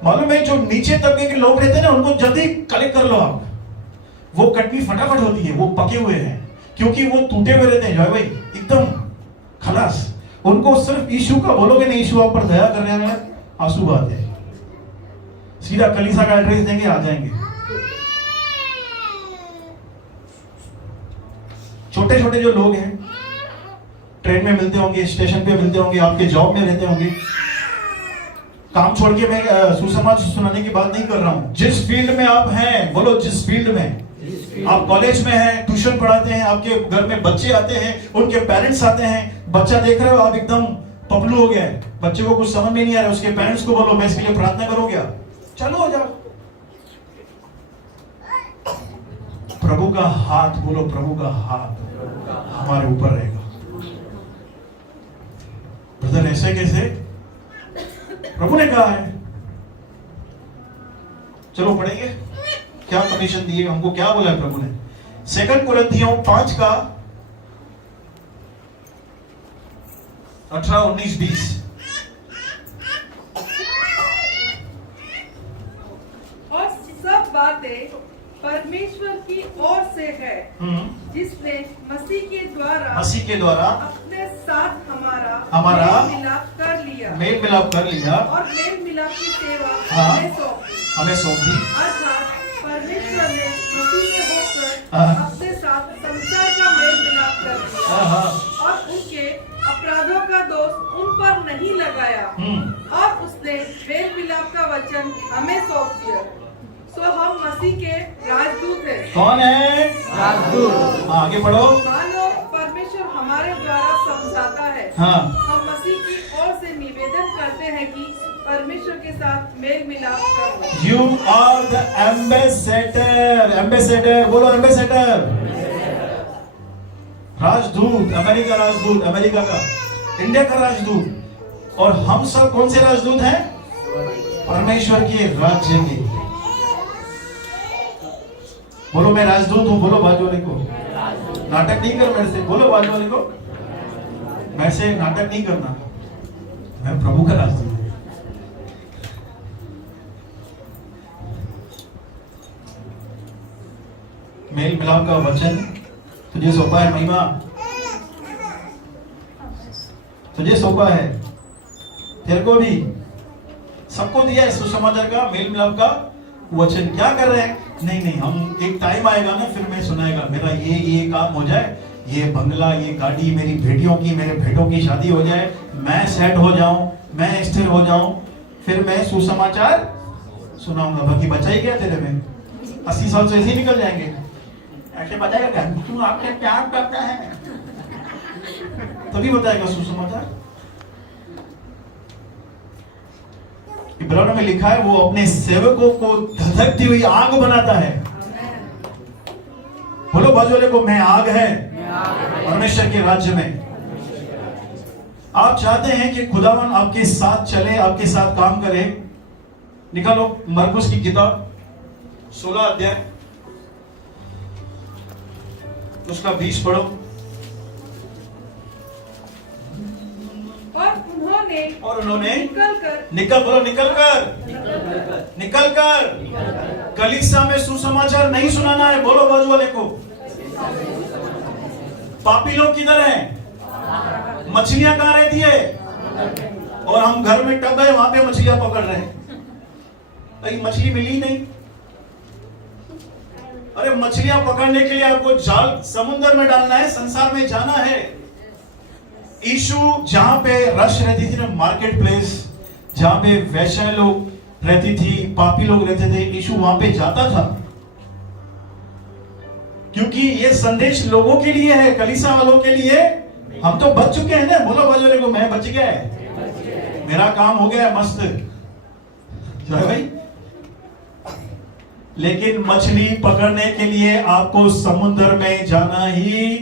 मालूम है, जो नीचे तबके के लोग रहते हैं ना, उनको जल्दी कलेक्ट कर लो आप। वो कटनी फटाफट होती है, वो पके हुए हैं, क्योंकि वो टूटे हुए रहते हैं जो है भाई, एकदम खलास। उनको सिर्फ यीशु का बोलोगे नहीं, यीशु आप पर दया करने में, आंसू बहाते हैं, सीधा कलीसा का एड्रेस देंगे, आ जाएंगे। छोटे छोटे जो लोग हैं, ट्रेन में मिलते होंगे, स्टेशन पे मिलते होंगे, आपके जॉब में रहते होंगे। काम छोड़ के मैं सुसमाचार सुनाने की बात नहीं कर रहा हूं। जिस फील्ड में आप हैं, बोलो जिस फील्ड में आप, कॉलेज में हैं, ट्यूशन पढ़ाते हैं, आपके घर में बच्चे आते हैं, उनके पेरेंट्स आते हैं, बच्चा देख रहे हो आप एकदम पपलू हो गया है, बच्चे को कुछ समझ में नहीं आ रहा है, उसके पेरेंट्स को बोलो मैं इसके लिए प्रार्थना करो, क्या चलो हो जाओ। प्रभु का हाथ, बोलो प्रभु का हाथ हमारे ऊपर रहेगा। ब्रदर ऐसे कैसे? प्रभु ने कहा है। चलो पढ़ेंगे, क्या कमीशन दिए हमको, क्या बोला प्रभु ने? 2 कुरिन्थियों 5 का 18, 19, 20। और सब बातें परमेश्वर की ओर से है, जिसने मसीह के द्वारा अपने साथ हमारा मेल मिलाप कर लिया और मेल मिलाप की सेवा हमें सौंप दी। अर्थात परमेश्वर ने मसीह में होकर अपने साथ संसार का मेल मिलाप कर दिया और उनके अपराधों का दोष उन पर नहीं लगाया, और उसने मेल मिलाप का वचन हमें सौंप दिया। सो हम मसीह के राजदूत हैं। कौन है? राजदूत। आगे बढ़ो। मानो परमेश्वर हमारे द्वारा समझाता है। हम मसीह की ओर से निवेदन करते हैं कि परमेश्वर के साथ मेल मिलाप करो। You are the ambassador. Ambassador, बोलो एम्बेसडर। राजदूत, अमेरिका राजदूत, अमेरिका का, इंडिया का राजदूत। और हम सब कौन से राजदूत हैं? परमेश्वर के राज्य के। बोलो मैं राजदूत हूं, बोलो बाजू वाले को। नाटक नहीं कर मेरे से, बोलो बाजू वाले को। मैं से नाटक नहीं करना, मैं प्रभु का राजदूत हूं। मेल मिलाप का वचन तुझे सौंपा है, महिमा तुझे सौंपा है, तेरे को भी, सबको दिया है सुसमाचार का, मेल मिलाप का वचन। क्या कर रहे हैं? नहीं, हम एक टाइम आएगा ना, फिर मैं सुनाएगा, मेरा ये काम हो जाए, ये बंगला, ये गाड़ी, मेरी बेटियों की, मेरे बेटों की शादी हो जाए, मैं सेट हो जाऊं, मैं स्थिर हो जाऊं, फिर मैं सुसमाचार सुनाऊंगा। बाकी बचा ही क्या तेरे में? 80 साल से ऐसे ही निकल जाएंगे। ऐसे बताएगा क्या तू आपसे प्यार करता है, तभी बताएगा सुसमाचार। इब्रानियों में लिखा है वो अपने सेवकों को धधकती हुई आग बनाता है। बोलो बाजू वाले को, मैं आग है परमेश्वर के राज्य में। आप चाहते हैं कि खुदावन आपके साथ चले, आपके साथ काम करे? निकालो मरकुस की किताब 16 अध्याय, उसका 20 पढ़ो। और उन्होंने निकल कर कलीसिया में सुसमाचार नहीं सुनाना है। बोलो बाजू वाले को। पापी लोग किधर हैं? मछलियां कहां रहती है? और हम घर में टब है, वहां पे मछलियां पकड़ रहे हैं। भाई मछली मिली नहीं। अरे मछलियां पकड़ने के लिए आपको जाल समुद्र में डालना है, संसार में जाना है। यीशु जहां पे रश रहती थी ना, मार्केट प्लेस, जहां पे वैश्य लोग रहती थी, पापी लोग रहते थे, यीशु वहां पे जाता था, क्योंकि ये संदेश लोगों के लिए है, कलीसिया वालों के लिए। हम तो बच चुके हैं ना, बोलो बाजू को, मैं बच गया है, मेरा काम हो गया है मस्त है भाई। लेकिन मछली पकड़ने के लिए आपको समुद्र में जाना ही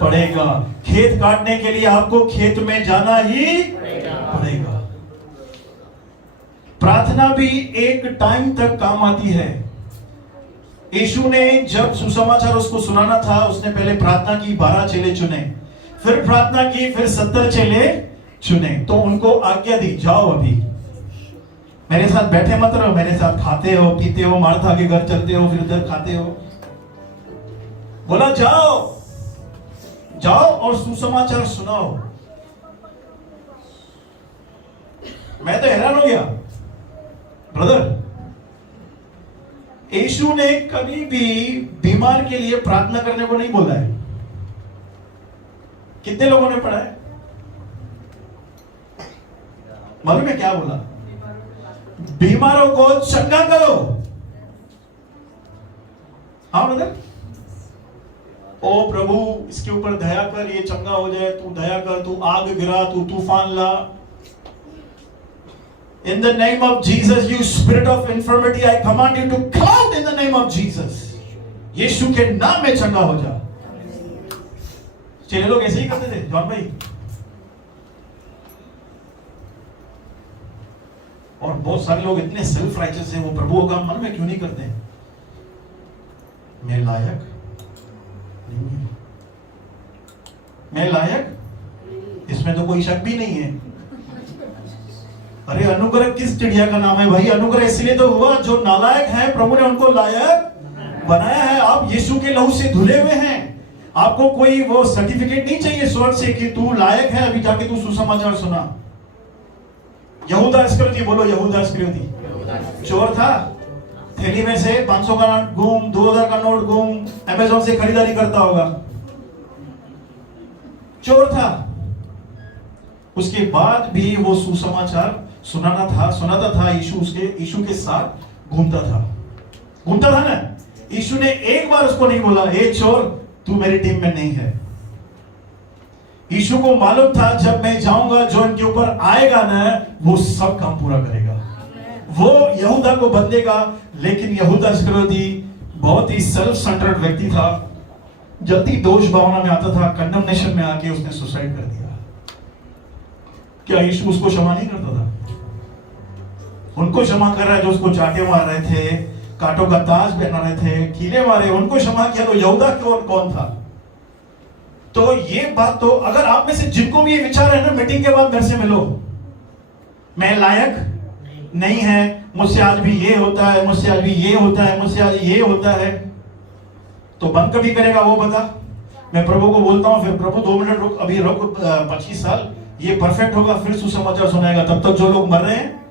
पड़ेगा। खेत काटने के लिए आपको खेत में जाना ही पड़ेगा। प्रार्थना भी एक टाइम तक काम आती है। यीशु ने जब सुसमाचार उसको सुनाना था, उसने पहले प्रार्थना की, 12 चेले चुने, फिर प्रार्थना की, फिर 70 चेले चुने। तो उनको आज्ञा दी, जाओ अभी मेरे साथ बैठे मत रहो, मेरे साथ खाते हो, पीते हो, मार्था के घर चलते हो, फिर उधर खाते हो। बोला जाओ और सुसमाचार सुनाओ। मैं तो हैरान हो गया ब्रदर। यीशु ने कभी भी बीमार के लिए प्रार्थना करने को नहीं बोला है। कितने लोगों ने पढ़ा है? मालूम है क्या बोला? बीमारों को चंगा करो। हाँ ब्रदर, ओ प्रभु इसके ऊपर दया कर, ये चंगा हो जाए, तू दया कर, तू आग गिरा, तू तूफान ला। In the name of Jesus, you spirit of infirmity, I command you to come out in the name of Jesus. यीशु के नाम में चंगा हो जा। चेले लोग ऐसे ही करते थे जॉन भाई। और बहुत सारे लोग इतने सेल्फ राइचस हैं, वो प्रभु का मन में क्यों नहीं करते हैं? मैं लायक नहीं है, मैं लायक, इसमें तो कोई शक भी नहीं है। अरे अनुग्रह किस चिड़िया का नाम है भाई? अनुग्रह इसलिए तो हुआ जो नालायक है, प्रभु ने उनको लायक बनाया है। आप यीशु के लहू से धुले हुए हैं। आपको कोई वो सर्टिफिकेट नहीं चाहिए स्वर्ग से कि तू लायक है, अभी जाके तू सुसमाचार सुना। यहूदा इस्करियोती, बोलो यहूदा इस्करियोती चोर था, थैली में से 500 का नोट गुम, 2000 का नोट गुम, अमेज़न से खरीदारी करता होगा, चोर था। उसके बाद भी वो सुसमाचार सुनाता था। यीशु के साथ घूमता था ना। यीशु ने एक बार उसको नहीं बोला, ए चोर तू मेरी टीम में नहीं है। यीशु को मालूम था जब मैं जाऊंगा, जो इनके ऊपर आएगा ना, वो सब काम पूरा करेगा, वो यहूदा को बदलेगा। लेकिन यहूदा इस्करियोती बहुत ही सेल्फ सेंटर्ड व्यक्ति था, जल्दी दोष भावना में आता था, कंडमनेशन में आके उसने सुसाइड कर दिया। क्या यीशु उसको क्षमा नहीं करता था? उनको क्षमा कर रहा है जो उसको चाटे मार रहे थे, कांटों का ताज पहना रहे थे, कीले मारे, उनको क्षमा किया। तो यहूदा कौन था? तो ये बात, तो अगर आप में से जिनको भी ये विचार है ना, मीटिंग के बाद घर से मिलो, मैं लायक नहीं है, मुझसे आज भी ये होता है, मुझसे आज भी ये होता है, मुझसे आज ये होता है, तो बंद कभी करेगा वो बता। मैं प्रभु को बोलता हूं, फिर प्रभु 2 मिनट रुक, अभी रुक, 25 साल ये परफेक्ट होगा, फिर सुसमाचार सुनाएगा। तब तक जो लोग मर रहे हैं,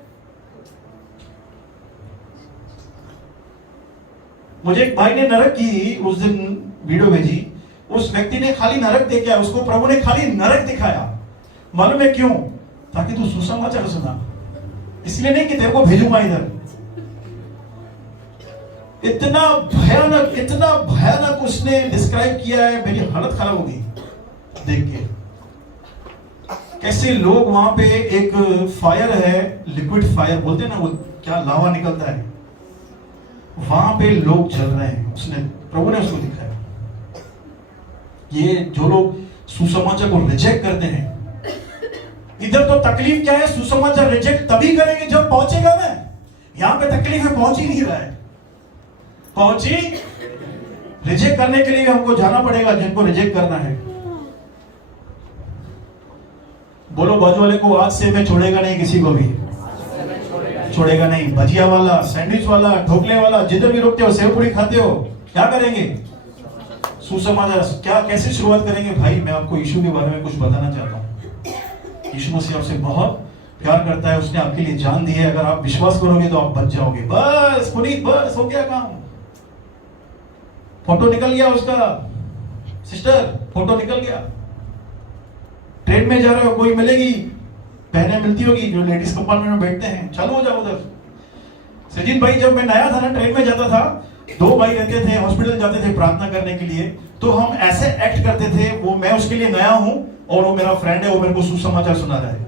मुझे एक भाई ने नरक की उस दिन वीडियो भेजी, उस व्यक्ति ने खाली नरक देखा, उसको प्रभु ने खाली नरक दिखाया। मालूम है क्यों? ताकि तू सुसमाचार सुना, इसलिए नहीं कि तेरे को भेजूंगा इधर। इतना भयानक उसने डिस्क्राइब किया है, मेरी हालत खराब होगी देख के। कैसे लोग वहां पे, एक फायर है, लिक्विड फायर बोलते हैं ना, वो क्या लावा निकलता है, वहां पे लोग जल रहे हैं। उसने, प्रभु ने उसको दिखाया। ये जो लोग सुसमाचार को रिजेक्ट करते हैं, इधर तो तकलीफ क्या है, सुसमाचार रिजेक्ट तभी करेंगे जब पहुंचेगा ना। यहां पे तकलीफ है, पहुंच ही नहीं रहा है। पहुंची, रिजेक्ट करने के लिए हमको जाना पड़ेगा, जिनको रिजेक्ट करना है। बोलो बाजू वाले को, आज से मैं छोड़ेगा नहीं किसी को भी, छोड़ेगा नहीं। भजिया वाला, सैंडविच वाला, ढोकले वाला, जिधर भी रुकते हो, सेव पूरी खाते हो, क्या करेंगे? सुसमाचार। क्या, कैसे शुरुआत करेंगे? भाई मैं आपको यीशु के बारे में कुछ बताना चाहता हूं। यीशु मसीह आपसे बहुत प्यार करता है, उसने आपके लिए जान दी है। अगर आप विश्वास करोगे तो आप बच जाओगे। बस पुनीत, बस हो गया काम। फोटो निकल गया उसका, सिस्टर फोटो निकल गया। ट्रेन में जा रहे हो, कोई मिलेगी, बहनें मिलती होगी जो लेडीज कंपार्टमेंट में बैठते हैं, चलो हो जाओ उधर। सजीन भाई, जब मैं नया था ना, ट्रेन में जाता था, 2 भाई रहते थे, हॉस्पिटल जाते थे प्रार्थना करने के लिए, तो हम ऐसे एक्ट करते थे, वो मैं उसके लिए नया हूं और वो मेरा फ्रेंड है, वो मेरे को सुसमाचार सुना रहा है।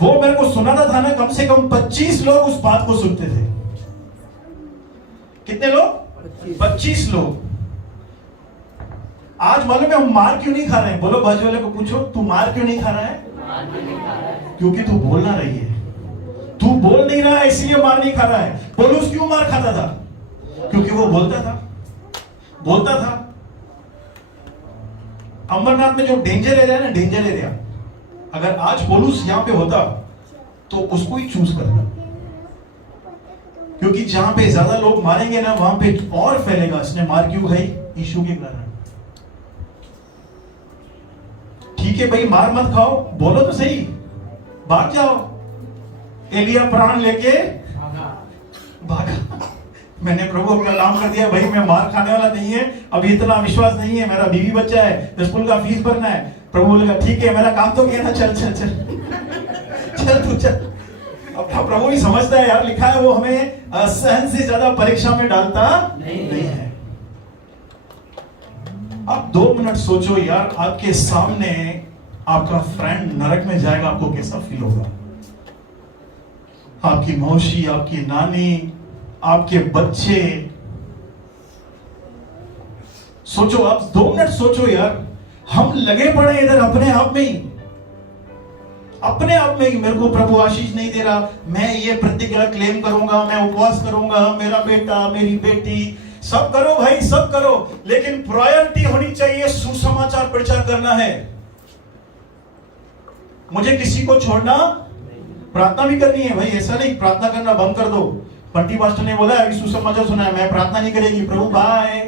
वो मेरे को सुनाता था ना, कम से कम 25 लोग उस बात को सुनते थे। कितने लोग? 25 लोग। आज मालूम है हम मार क्यों नहीं खा रहे हैं? बोलो बाजू वाले को पूछो, तू मार क्यों नहीं खा रहा है? क्योंकि तू बोल ना रही है। तू बोल नहीं रहा है इसलिए मार नहीं खा रहा है। पौलुस क्यों मार खाता था? क्योंकि वो बोलता था। अमरनाथ में जो डेंजर एरिया है ना, डेंजर एरिया, अगर आज पौलुस यहां पे होता तो उसको ही चूज करता, क्योंकि जहां पे ज्यादा लोग मारेंगे ना, वहां पे और फैलेगा। इसने मार क्यों खाई? यीशु के कारण। ठीक है भाई, मार मत खाओ, बोलो तो सही, भाग जाओ। एलिया प्राण लेके भागा। मैंने प्रभु अपना नाम कर दिया, भाई मैं मार खाने वाला नहीं है, अभी इतना विश्वास नहीं है, मेरा बीवी बच्चा है, स्कूल का फीस भरना है। प्रभु बोलेगा ठीक है, मेरा काम तो किया ना, चल चल चल चल तू चल। अब प्रभु भी समझता है यार, लिखा है वो हमें सहन से ज्यादा परीक्षा में डालता नहीं है। अब 2 मिनट सोचो यार, आपके सामने आपका फ्रेंड नरक में जाएगा, आपको कैसा फील होगा? आपकी मौसी, आपकी नानी, आपके बच्चे, सोचो आप 2 मिनट सोचो यार। हम लगे पड़े इधर अपने आप में ही, मेरे को प्रभु आशीष नहीं दे रहा, मैं ये प्रतिज्ञा क्लेम करूंगा, मैं उपवास करूंगा, मेरा बेटा, मेरी बेटी, सब करो भाई, सब करो, लेकिन प्रायोरिटी होनी चाहिए सुसमाचार प्रचार करना है। मुझे किसी को छोड़ना, प्रार्थना भी करनी है भाई, ऐसा नहीं प्रार्थना करना बंद कर दो। पंटी मास्टर ने बोला अभी सुसमाचार सुना है, मैं प्रार्थना नहीं करेगी, प्रभु बाय।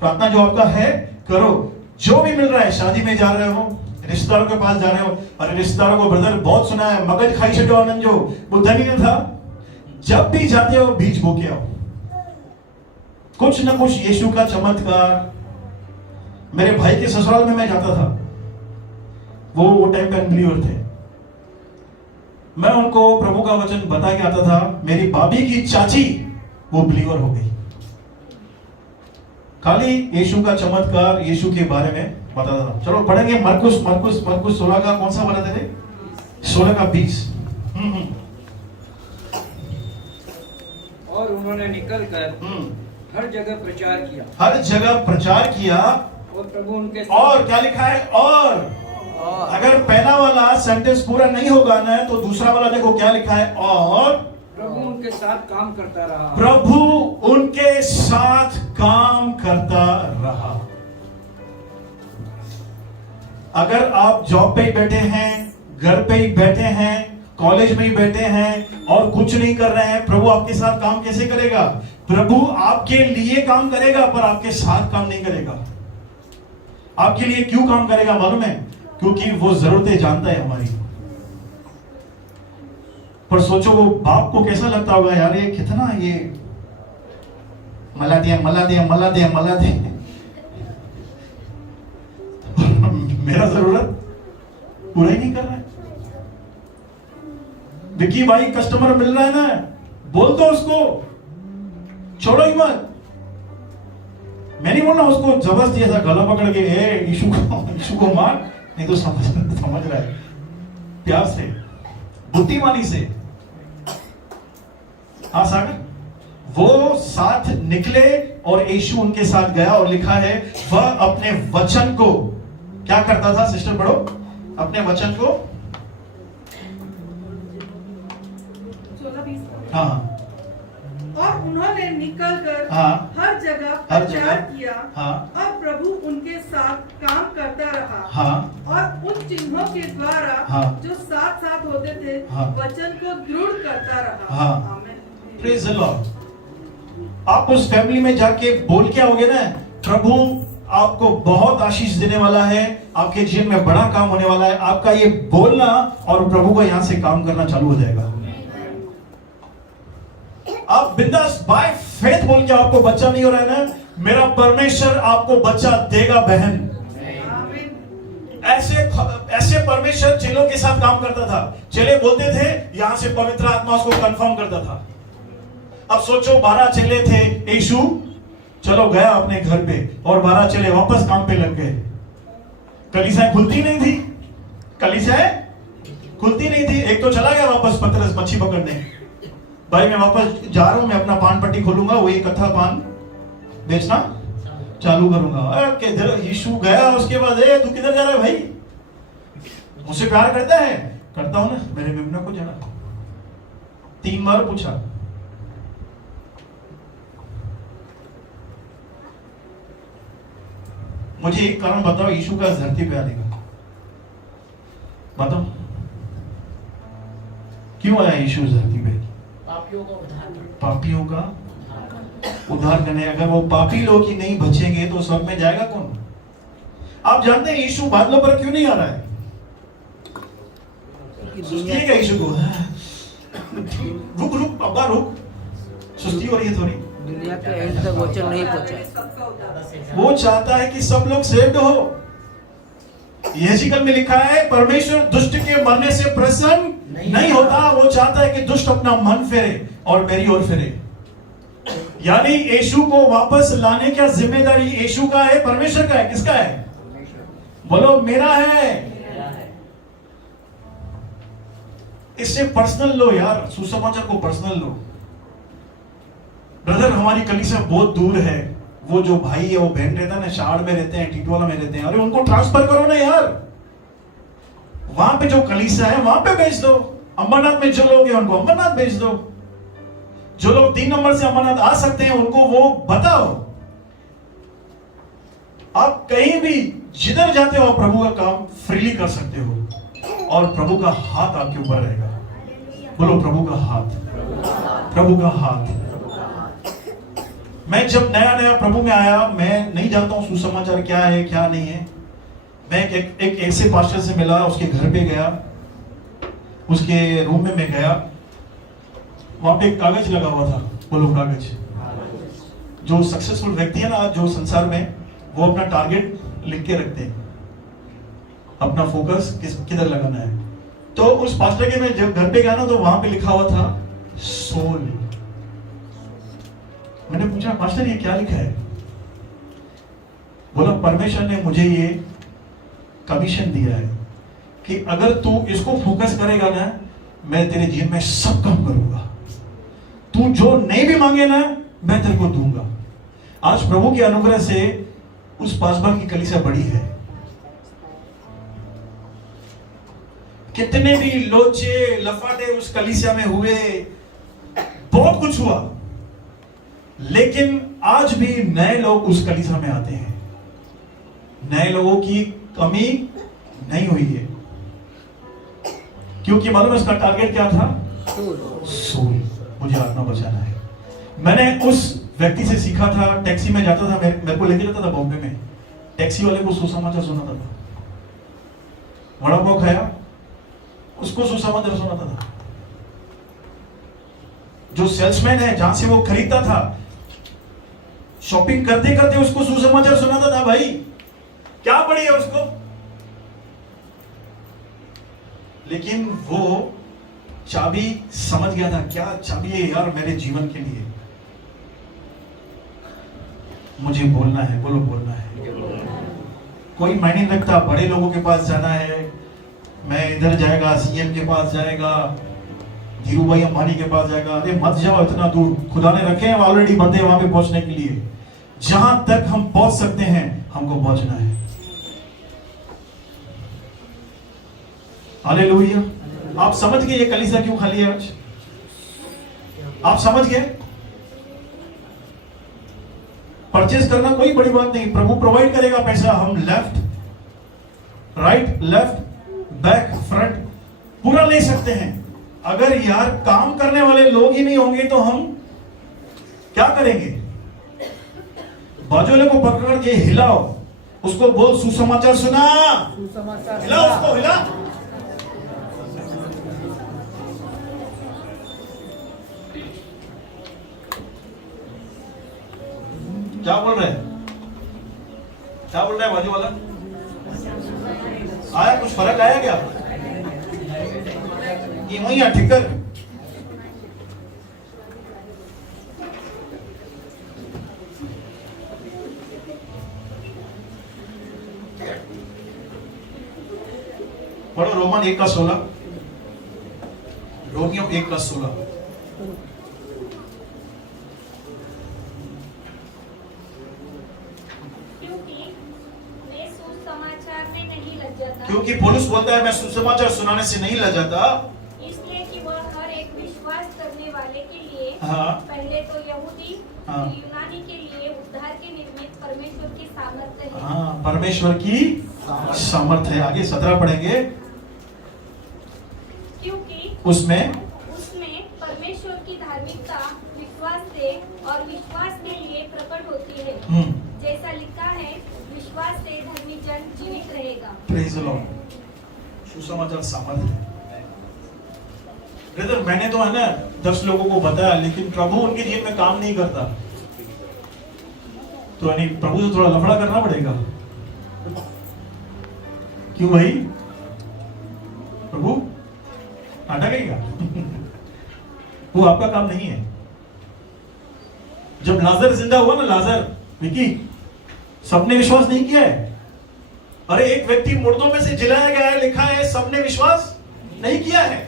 प्रार्थना जो आपका है करो, जो भी मिल रहा है, शादी में जा रहे हो, रिश्तेदारों के पास जा रहे हो, अरे रिश्तेदारों को ब्रदर बहुत सुना है, मगज खाई छो आनंद जो बुद्ध नहीं था, जब भी जाते हो बीज बो के आओ, कुछ ना कुछ यीशु का चमत्कार। मेरे भाई के ससुराल में मैं जाता था, वो टाइम पे अनबिलीवर थे, मैं उनको प्रभु का वचन बता के आता था। मेरी भाभी की चाची वो बिलीवर हो गई, खाली यीशु का चमत्कार, यीशु के बारे में बताता था। चलो पढ़ेंगे मरकुस 16 का कौन सा बताते थे? 16 का 20। और उन्होंने निकलकर हर जगह प्रचार किया, और प्रभु उनके साथ। और क्या लिखा है? और अगर पहला वाला सेंटेंस पूरा नहीं होगा ना, तो दूसरा वाला देखो क्या लिखा है, और प्रभु उनके साथ काम करता रहा। प्रभु उनके साथ काम करता रहा। अगर आप जॉब पे ही बैठे हैं, घर पे ही बैठे हैं, कॉलेज में ही बैठे हैं और कुछ नहीं कर रहे हैं, प्रभु आपके साथ काम कैसे करेगा? प्रभु आपके लिए काम करेगा पर आपके साथ काम नहीं करेगा। आपके लिए क्यों काम करेगा मालूम है? क्योंकि वो जरूरतें जानता है हमारी। पर सोचो वो बाप को कैसा लगता होगा, यार ये कितना ये मला दिया मला दिया मला दिया मला दिया, मेरा जरूरत पूरा ही नहीं कर रहा है। विक्की भाई कस्टमर मिल रहा है ना, बोल दो उसको, छोड़ो ही मत। मैं नहीं बोल रहा उसको जबरदस्ती ऐसा गला पकड़ के यीशु को मार, नहीं तो समझ रहा है, प्यार से, बुद्धिमानी से। हाँ सागर, वो साथ निकले और यीशु उनके साथ गया और लिखा है वह अपने वचन को क्या करता था? सिस्टर पढ़ो, अपने वचन को 14-20। हाँ, और उन्होंने निकलकर हाँ, हर जगह हर प्रचार जगह, किया, हाँ, और प्रभु उनके साथ काम करता रहा, हाँ, और उन चिन्हों के द्वारा हाँ, जो साथ साथ होते थे, हाँ, वचन को दृढ़ करता रहा। हाँ, आमीन। Praise the Lord. आप उस फैमिली में जाके बोल के आओगे ना, प्रभु आपको बहुत आशीष देने वाला है, आपके जीवन में बड़ा काम होने वाला है। आपका ये बोलना और प्रभु का यहां से काम करना चालू हो जाएगा। आप बिंदास बाय फेथ बोल के, आपको बच्चा नहीं हो रहा है ना, मेरा परमेश्वर आपको बच्चा देगा बहन। आमीन। ऐसे परमेश्वर चेलों के साथ काम करता था। चेले बोलते थे, यहां से पवित्र आत्मा उसको कंफर्म करता था। अब सोचो 12 चेले थे, यीशु चलो गया अपने घर पे और 12 चेले वापस काम पे लग गए। कलीसियाएं खुलती नहीं थी, कलीसियाएं खुलती नहीं थी। एक तो चला गया वापस पतरस मच्छी पकड़ने, भाई मैं वापस जा रहा हूं, मैं अपना पान पट्टी खोलूंगा, वही कथा पान बेचना चालू करूंगा। यीशु गया, उसके बाद तू किधर जा रहा है भाई? मुझसे प्यार करता है? करता हूं ना, मेरे मेमना को जाना। 3 बार पूछा। मुझे एक कारण बताओ, यीशु का इस धरती पे आने का बताओ, क्यों आया यीशु इस धरती पे? पापियों का उद्धार करने। अगर वो पापी लोग ही नहीं बचेंगे तो स्वर्ग में जाएगा कौन? आप जानते हैं यीशु बादलों पर क्यों नहीं आ रहा है? सुस्ती है क्या यीशु को? रुक अब्बा रुक, सुस्ती हो रही है थोड़ी। दुनिया के एंड तक वचन नहीं पहुंचा। वो चाहता है कि सब लोग सेव्ड हो। यहेजकेल में लिखा है, परमेश्वर दुष्ट के मरने से प्रसन्न नहीं होता। वो चाहता है कि दुष्ट अपना मन फेरे और मेरी ओर फेरे। यानी यीशु को वापस लाने का जिम्मेदारी यीशु का है, परमेश्वर का है? किसका है? बोलो मेरा है। इससे पर्सनल लो यार, सुसमाचार को पर्सनल लो। ब्रदर हमारी कलीसिया बहुत दूर है, वो जो भाई है वो बहन रहता है ना, शाड़ में रहते हैं, टिटवाला में रहते हैं, अरे उनको ट्रांसफर करो ना यार। वहां पे जो कलीसिया है वहां पे भेज दो। अमरनाथ में जो लोग हैं उनको अमरनाथ भेज दो। जो लोग 3 नंबर से अमरनाथ आ सकते हैं उनको वो बताओ। आप कहीं भी जिधर जाते हो प्रभु का काम फ्रीली कर सकते हो और प्रभु का हाथ आपके ऊपर रहेगा। बोलो प्रभु का हाथ, प्रभु का हाथ। मैं जब नया प्रभु में आया, मैं नहीं जानता हूं सुसमाचार क्या है क्या नहीं है। मैं एक ऐसे पास्टर से मिला, उसके घर पे गया, उसके रूम में मैं गया, वहां पे एक कागज लगा हुआ था। बोलो कागज। जो सक्सेसफुल व्यक्ति है ना जो संसार में, वो अपना टारगेट लिख के रखते हैं, अपना फोकस किधर लगाना है। तो उस पास्टर के मैं जब घर पे गया ना तो वहां पे लिखा हुआ था सोल। मैंने पूछा पास्टर ये क्या लिखा है? बोला परमेश्वर ने मुझे ये कमीशन दिया है कि अगर तू इसको फोकस करेगा ना, मैं तेरे जीवन में सब काम करूंगा। तू जो नहीं भी मांगे ना, मैं तेरे को दूंगा। आज प्रभु के अनुग्रह से उस पासबाग की कलीसिया बड़ी है। कितने भी लोचे लफाटे उस कलीसिया में हुए, बहुत कुछ हुआ, लेकिन आज भी नए लोग उस कलीसिया में आते हैं। नए लोगों की कमी नहीं हुई है, क्योंकि मालूम है उसका टारगेट क्या था? सोल। मुझे आत्मा बचाना है। मैंने उस व्यक्ति से सीखा था, टैक्सी में जाता था, मेरे को लेके जाता था बॉम्बे में, टैक्सी वाले को सुसमाचार सुनाता था। वड़ा पाव खाया, उसको सुसमाचार सुनाता था। जो सेल्समैन है, जहां से वो खरीदता था, शॉपिंग करते करते उसको सुसमाचार सुनाता था। भाई क्या पड़ी है उसको? लेकिन वो चाबी समझ गया था। क्या चाबी है यार मेरे जीवन के लिए? मुझे बोलना है। बोलो, बोलना है। कोई मायने नहीं रखता, बड़े लोगों के पास जाना है, मैं इधर जाएगा, सीएम के पास जाएगा, धीरू भाई अंबानी के पास जाएगा। अरे मत जाओ इतना दूर, खुदा ने रखे हैं ऑलरेडी बंदे वहां पे पहुंचने के लिए। जहां तक हम पहुंच सकते हैं हमको पहुंचना है। हालेलुया। आप समझ गए ये कलीसिया क्यों खाली है आज? आप समझ गए? परचेज करना कोई बड़ी बात नहीं, प्रभु प्रोवाइड करेगा पैसा। हम left, right, left, back, front पूरा ले सकते हैं। अगर यार काम करने वाले लोग ही नहीं होंगे तो हम क्या करेंगे? बाजू वाले को पकड़ के हिलाओ, उसको बोल सुसमाचार सुना, हिलाओ उसको, हिला। क्या बोल रहे हैं? क्या बोल रहा है बाजू वाला? आया कुछ फर्क आया क्या? कि वही ठीक कर। पढ़ो रोमन 1:16, रोमियो 1:16। क्योंकि पौलुस बोलता है मैं सुसमाचार सुनाने से नहीं लजाता, इसलिए कि वह हर एक विश्वास करने वाले के लिए, पहले तो यहूदी फिर यूनानी के लिए उद्धार के निर्मित परमेश्वर की सामर्थ्य है। परमेश्वर की सामर्थ्य है। आगे 17 पढ़ेंगे। क्योंकि उसमें परमेश्वर की धार्मिकता विश्वास से और विश्वास के लिए प्रकट होती है। जैसा लिखा है, विश्वास से धर्मी जन जीवित रहेगा। Praise the Lord. सुसमाचार सामर्थ्य है। ब्रदर मैंने तो है ना 10 लोगों को बताया, लेकिन प्रभु उनके जीवन में काम नहीं करता, तो यानी प्रभु से थोड़ा लफड़ा करना पड़ेगा। क्यों भाई? प्रभु नाटक है क्या? वो आपका काम नहीं है। जब लाजर जिंदा हुआ ना, लाजर विकी, सबने विश्वास नहीं किया है। अरे एक व्यक्ति मुर्दों में से जिलाया गया है, लिखा है, सबने विश्वास नहीं किया है।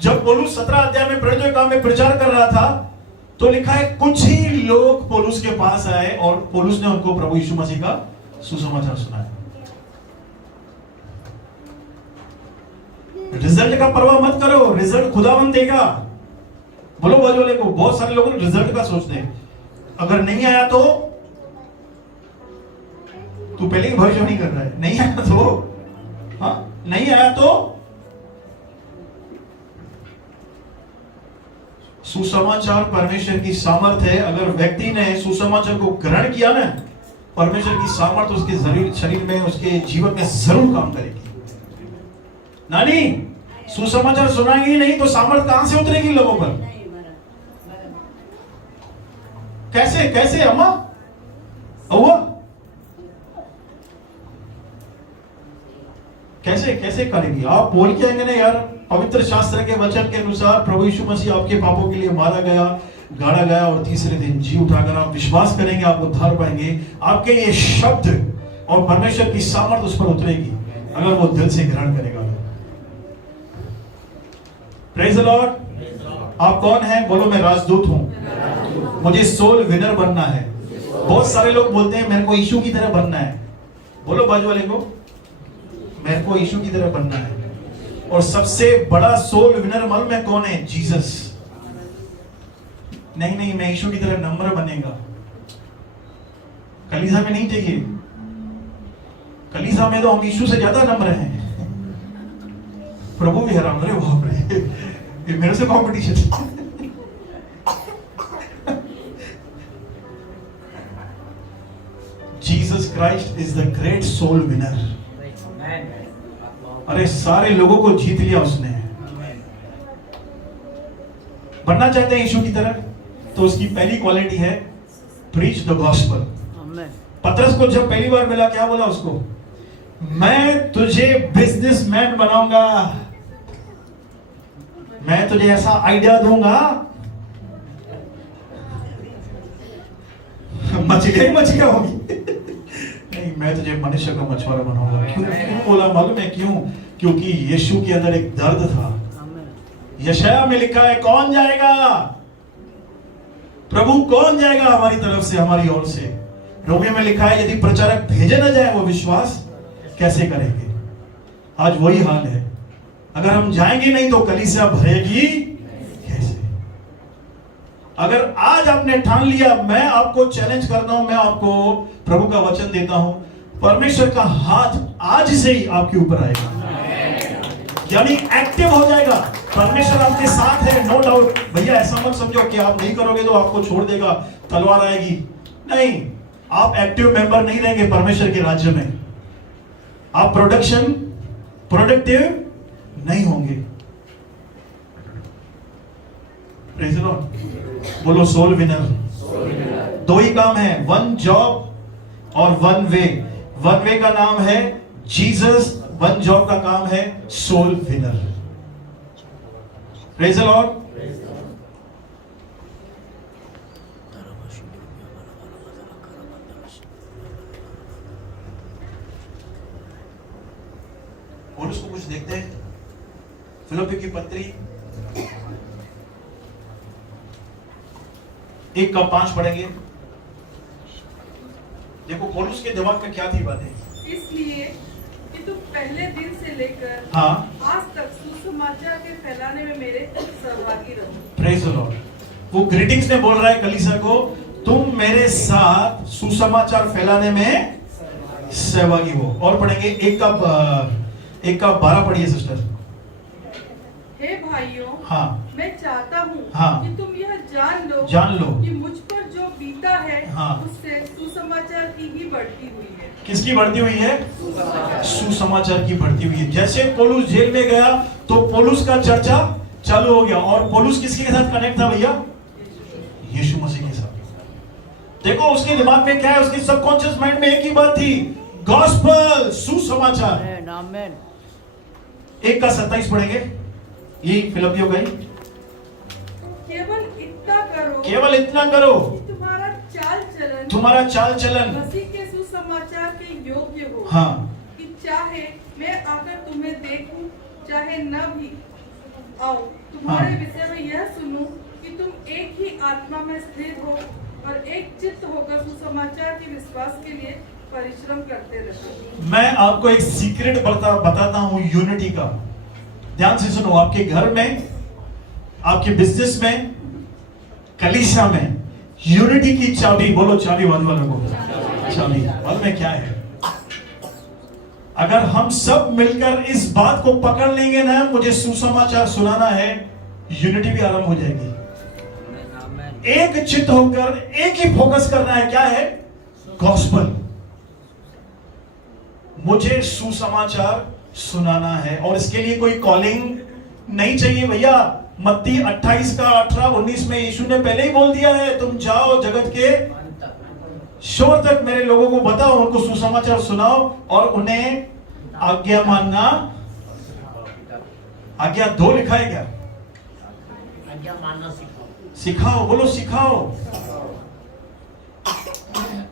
जब पौलुस 17 अध्याय में प्रेरितों के काम में प्रचार कर रहा था, तो लिखा है कुछ ही लोग पौलुस के पास आए और पौलुस ने उनको प्रभु यीशु मसीह का सुसमाचार सुनाया। रिजल्ट का परवाह मत करो, रिजल्ट खुदावंद देगा। बोलो बाजू वाले को। बहुत सारे लोग रिजल्ट का सोचते हैं, अगर नहीं आया तो तू पहले ही भविष्यवाणी कर रहा है, नहीं आया तो, हाँ नहीं आया तो सुसमाचार परमेश्वर की सामर्थ्य है। अगर व्यक्ति ने सुसमाचार को ग्रहण किया ना, परमेश्वर की सामर्थ्य उसके शरीर में, उसके जीवन में जरूर काम करेगी। नानी सुसमाचार सुनाएंगी नहीं तो सामर्थ्य कहां से उतरेगी लोगों पर? कैसे कैसे अम्मा हुआ? कैसे कैसे करेंगी? आप बोल के आएंगे ना यार, पवित्र शास्त्र के वचन के अनुसार प्रभु यीशु मसीह आपके पापों के लिए मारा गया, गाड़ा गया और तीसरे दिन जी उठाकर आप विश्वास करेंगे, आप उद्धार पाएंगे। आपके ये शब्द और परमेश्वर की सामर्थ्य उस पर उतरेगी अगर वो दिल से ग्रहण करेगा। Praise the Lord. आप कौन हैं? बोलो मैं राजदूत हूं, मुझे सोल विनर बनना है। बहुत सारे लोग बोलते हैं मेरे को यीशु की तरह बनना है। बोलो बाजू वाले को, मेरे को यीशु की तरह बनना है। और सबसे बड़ा सोल विनर मालूम है कौन है? जीसस। नहीं नहीं, मैं यीशु की तरह नम्र बनेगा। कलीसिया में नहीं चाहिए। कलीसिया में तो हम यीशु से ज्यादा नम्र हैं। प्रभु भी हैरान, अरे बाप रे, ये मेरे से competition. Jesus Christ is the great soul winner. अरे सारे लोगों को जीत लिया उसने। बनना चाहते हैं यीशु की तरह, तो उसकी पहली क्वालिटी है प्रीच द गॉस्पेल। पतरस को जब पहली बार मिला, क्या बोला उसको? मैं तुझे बिजनेसमैन बनाऊंगा, मैं तुझे ऐसा आइडिया दूंगा। मछलियां होगी। नहीं, मैं तुझे मनुष्य का मछुआरा बनाऊंगा। क्यों बोला मालूम है? क्यों? क्योंकि यीशु के अंदर एक दर्द था। यशाया में लिखा है, कौन जाएगा प्रभु, कौन जाएगा हमारी तरफ से, हमारी ओर से। रोमियो में लिखा है, यदि प्रचारक भेजे न जाए वो विश्वास कैसे करेंगे। आज वही हाल है। अगर हम जाएंगे नहीं तो कलीसिया भरेगी कैसे? अगर आज आपने ठान लिया, मैं आपको चैलेंज करता हूं, मैं आपको प्रभु का वचन देता हूं, परमेश्वर का हाथ आज से ही आपके ऊपर आएगा, यानी एक्टिव हो जाएगा। परमेश्वर आपके साथ है, नो डाउट। भैया ऐसा मत समझो कि आप नहीं करोगे तो आपको छोड़ देगा, तलवार आएगी। नहीं, आप एक्टिव मेंबर नहीं रहेंगे परमेश्वर के राज्य में। आप प्रोडक्टिव नहीं होंगे। Praise the Lord. बोलो सोल विनर। दो ही काम है, वन जॉब और वन वे। वन वे का नाम है जीसस, वन जॉब का काम है soul winner. Praise the Lord. और उसको कुछ देखते हैं, फिलिप्पी की पत्री 1:5 पढ़ेंगे। देखो पौलुस के दिमाग में क्या थी बातें। इसलिए कि तुम पहले दिन से लेकर हाँ, आज तक सुसमाचार के फैलाने में मेरे सहभागी रहो। Praise the Lord. वो ग्रीटिंग्स में बोल रहा है कलीसिया को, तुम मेरे साथ सुसमाचार फैलाने में सहभागी हो। और पढ़ेंगे 1:12 पढ़िए सिस्टर। हे भाइयों, हाँ, मैं चाहता हूँ हाँ, कि तुम यह जान लो कि मुझ पर जो बीता है, हाँ, उससे सुसमाचार की ही बढ़ती हुई है। किसकी बढ़ती हुई है? सुसमाचार की बढ़ती हुई है। जैसे पौलुस जेल में गया तो पौलुस का चर्चा चालू हो गया। और पौलुस किसके साथ कनेक्ट था भैया? यीशु मसीह के साथ। देखो उसके दिमाग में क्या है, उसके सबकॉन्शियस माइंड में एक ही बात थी, गॉस्पेल, सुसमाचार। 1:27 पढ़ेंगे, ये फिलिप्पियों का ही। केवल इतना करो कि तुम्हारा चाल चलन मसीह के सुसमाचार के योग्य हो। हाँ, कि चाहे मैं आकर तुम्हें देखूं, चाहे न भी आओ, तुम्हारे विषय में यह सुनूं कि तुम एक ही आत्मा में स्थिर हो और एक चित्त होकर सुसमाचार के विश्वास के लिए परिश्रम करते रहो। मैं आपको एक सीक्रेट बताता हूं यूनिटी का। ध्यान से सुनो। आपके घर में, आपके बिजनेस में, कलीसिया में यूनिटी की चाबी, बोलो चाबी बाजू वालों को, चाबी बाजू में क्या है? अगर हम सब मिलकर इस बात को पकड़ लेंगे ना, मुझे सुसमाचार सुनाना है, यूनिटी भी आरंभ हो जाएगी। एक चित्त होकर एक ही फोकस करना है, क्या है? गॉस्पेल। मुझे सुसमाचार सुनाना है और इसके लिए कोई कॉलिंग नहीं चाहिए भैया। मत्ती 28:18-19 में यीशु ने पहले ही बोल दिया है, तुम जाओ जगत के शोर तक मेरे लोगों को बताओ, उनको सुसमाचार सुनाओ और उन्हें आज्ञा मानना। आज्ञा 2 लिखा है क्या? आज्ञा मानना सिखाओ, बोलो सिखाओ।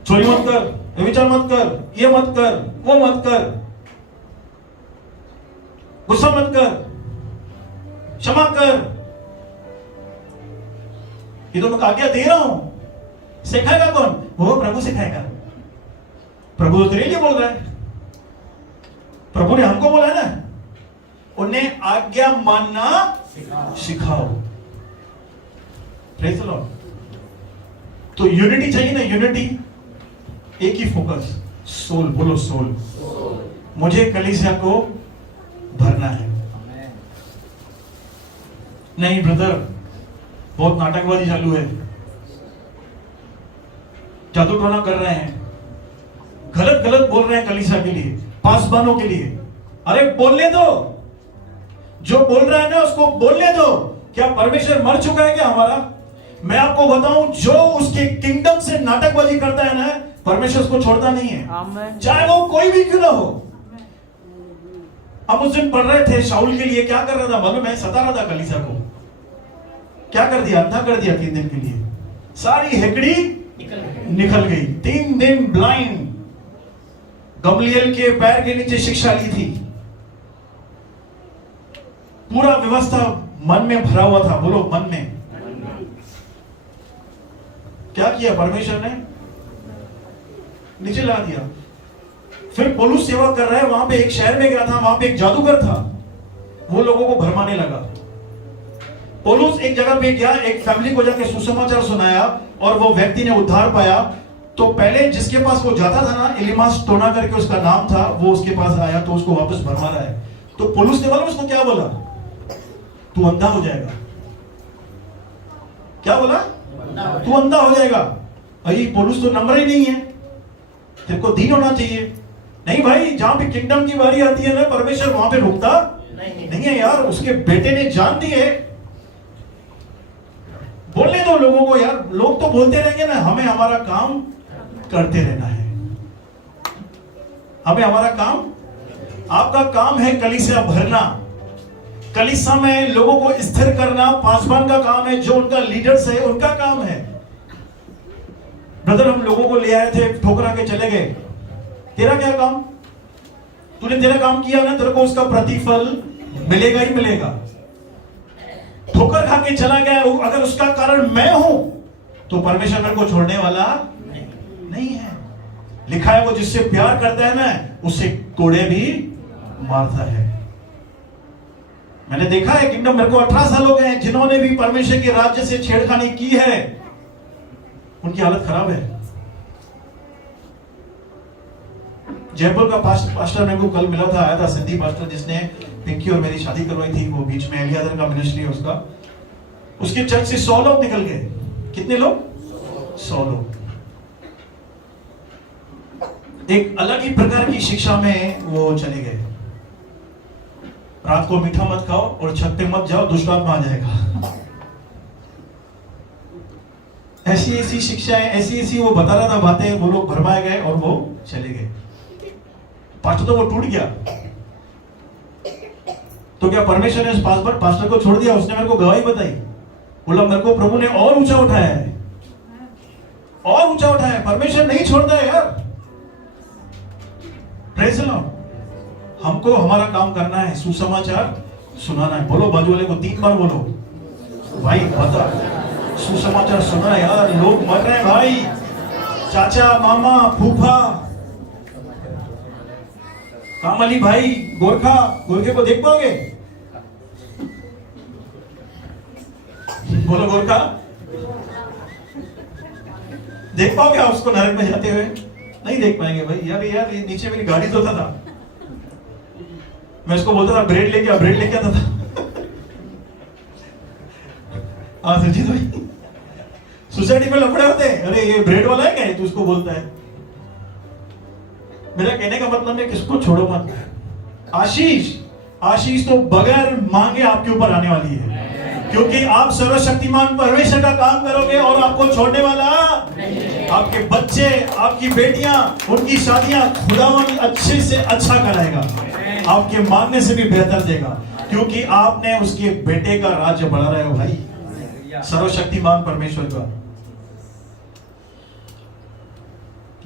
चोरी मत कर, व्यभिचार मत कर, ये मत कर, वो मत कर, गुस्सा मत कर, क्षमा कर। ये तो मैं आज्ञा दे रहा हूं। सिखाएगा कौन? वो प्रभु सिखाएगा। प्रभु तो तेरे लिए बोल रहा है, प्रभु ने हमको बोला है ना, उन्हें आज्ञा मानना सिखाओ। Praise the Lord. तो यूनिटी चाहिए ना, यूनिटी, एक ही फोकस, सोल, बोलो सोल। मुझे कलीसिया को भरना है। नहीं ब्रदर, बहुत नाटकबाजी चालू है, जादू टोना कर रहे हैं, गलत गलत बोल रहे हैं कलीसिया के लिए, पासबानों के लिए। अरे बोलने दो, जो बोल रहा है ना उसको बोलने दो। क्या परमेश्वर मर चुका है क्या हमारा? मैं आपको बताऊं, जो उसके किंगडम से नाटकबाजी करता है ना, परमेश्वर उसको छोड़ता नहीं है, चाहे वो कोई भी क्यों ना हो। हम उस दिन पढ़ रहे थे, शाऊल के लिए क्या कर रहा था मालूम है? सता रहा था कलीसिया को। क्या कर दिया? अंधा कर दिया 3 दिन के लिए, सारी हेकड़ी निकल गई। 3 दिन ब्लाइंड, गमलियल के पैर के नीचे शिक्षा ली थी। पूरा व्यवस्था मन में भरा हुआ था, बोलो मन में। क्या किया परमेश्वर ने? नीचे ला दिया। फिर पौलुस सेवा कर रहा है, वहां पे एक शहर में गया था, वहां पे एक जादूगर था, वो लोगों को भरमाने लगा। पौलुस एक जगह पे गया, एक फैमिली को जाके सुसमाचार सुनाया और वो व्यक्ति ने उद्धार पाया। तो पहले जिसके पास वो जाता था ना, एलिमास टोना करके उसका नाम था, वो उसके पास आया तो उसको वापस भरमा रहा है। तो पौलुस ने बोला, उसको क्या बोला? तू अंधा हो जाएगा। क्या बोला? तू अंधा हो जाएगा। भाई पौलुस तो नंबर ही नहीं है, तेरे को दीन होना चाहिए। नहीं भाई, जहां पे किंगडम की बारी आती है ना, परमेश्वर वहां पे रुकता नहीं है यार। उसके बेटे ने जान दी है। बोलने दो लोगों को यार, लोग तो बोलते रहेंगे ना, हमें हमारा काम करते रहना है। हमें हमारा काम, आपका काम है कलीसिया भरना, कलीसिया में लोगों को स्थिर करना पासवान का काम है, जो उनका लीडर्स है उनका काम है। ब्रदर, हम लोगों को ले आए थे, ठोकरा के चले गए, तेरा क्या काम? तूने तेरा काम किया ना, तेरे को उसका प्रतिफल मिलेगा ही मिलेगा। ठोकर खा के चला गया, अगर उसका कारण मैं हूं तो परमेश्वर मेरे को छोड़ने वाला नहीं है। लिखा है, वो जिससे प्यार करता है ना, उससे कोड़े भी मारता है। मैंने देखा है किंगडम, मेरे को 18 साल हो गए हैं, जिन्होंने भी परमेश्वर के राज्य से छेड़खानी की है, उनकी हालत खराब है। जयपुर का पास्टर मेरे को कल मिला था, आया था सिंधी पास्टर, जिसने पिंकी और मेरी शादी करवाई थी। वो बीच में एलियादर का मिनिस्ट्री है उसका। उसके चर्च से 100 लोग निकल गए। कितने लोग? 100 लोग। एक अलग ही प्रकार की शिक्षा में वो चले गए। रात को मीठा मत खाओ और छत पे मत जाओ, दुष्ट आत्मा आ जाएगा। ऐसी ऐसी शिक्षाएं, ऐसी ऐसी वो बता रहा था बातें, वो लोग भरमाए गए और वो चले गए। पास्टर तो वो टूट गया। तो क्या परमेश्वर ने उस पास्टर को छोड़ दिया? उसने मेरे को गवाही बताई, बोला मेरे को प्रभु ने और ऊंचा उठाया है, और ऊंचा उठाया है। परमेश्वर नहीं छोड़ता है यार। Praise the Lord. हमको हमारा काम करना है, सुसमाचार सुनाना है। बोलो बाजू वाले को 3 बार बोलो, भाई बता, सुसमाचार सुना यार, लोग मर रहे हैं भाई। चाचा, मामा, फूफा, कामली भाई, गोरखे को देख पाओगे? बोलो गोरखा, देख पाओगे आप उसको नरक में जाते हुए? नहीं देख पाएंगे भाई। यार ये नीचे मेरी गाड़ी धोता था, मैं उसको बोलता था ब्रेड लेके आ, ब्रेड लेके आता था। हाँ सुरजीत भाई, सोसाइटी में लफड़े होते हैं, अरे ये ब्रेड वाला है क्या, तू उसको बोलता है। मेरा कहने का मतलब है किसको छोड़ो मत। आशीष तो बगैर मांगे आपके ऊपर आने वाली है, क्योंकि आप सर्वशक्तिमान परमेश्वर का काम करोगे और आपको छोड़ने वाला आपके बच्चे, आपकी बेटियां, उनकी शादियां खुदावन अच्छे से अच्छा कराएगा, आपके मांगने से भी बेहतर देगा, क्योंकि आपने उसके बेटे का राज्य बढ़ा रहे हो भाई, सर्वशक्तिमान परमेश्वर का।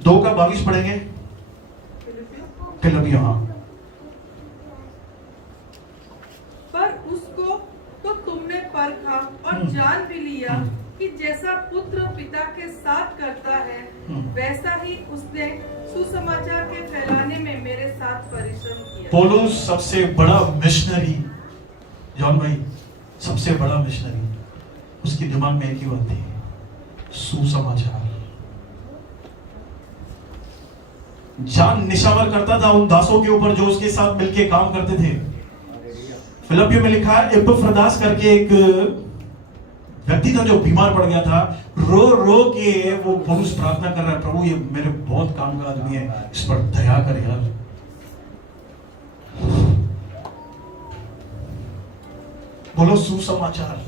2:22 पढ़ेंगे फिलिपियों। हाँ, पर उसको तो तुमने परखा और जान भी लिया कि जैसा पुत्र पिता के साथ करता है, वैसा ही उसने सुसमाचार के फैलाने में मेरे साथ परिश्रम किया। पौलुस सबसे बड़ा मिशनरी, जॉन भाई सबसे बड़ा मिशनरी, उसके दिमाग में एक ही बात थी, सुसमाचार। जान निशावर करता था उन दासों के ऊपर जो उसके साथ मिलके काम करते थे। फिलिपियों में लिखा है, एपफ्रदास करके एक व्यक्ति था जो बीमार पड़ गया था। रो रो के वो पौलुस प्रार्थना कर रहा है, प्रभु ये मेरे बहुत काम का आदमी है, इस पर दया कर यार। बोलो सुसमाचार।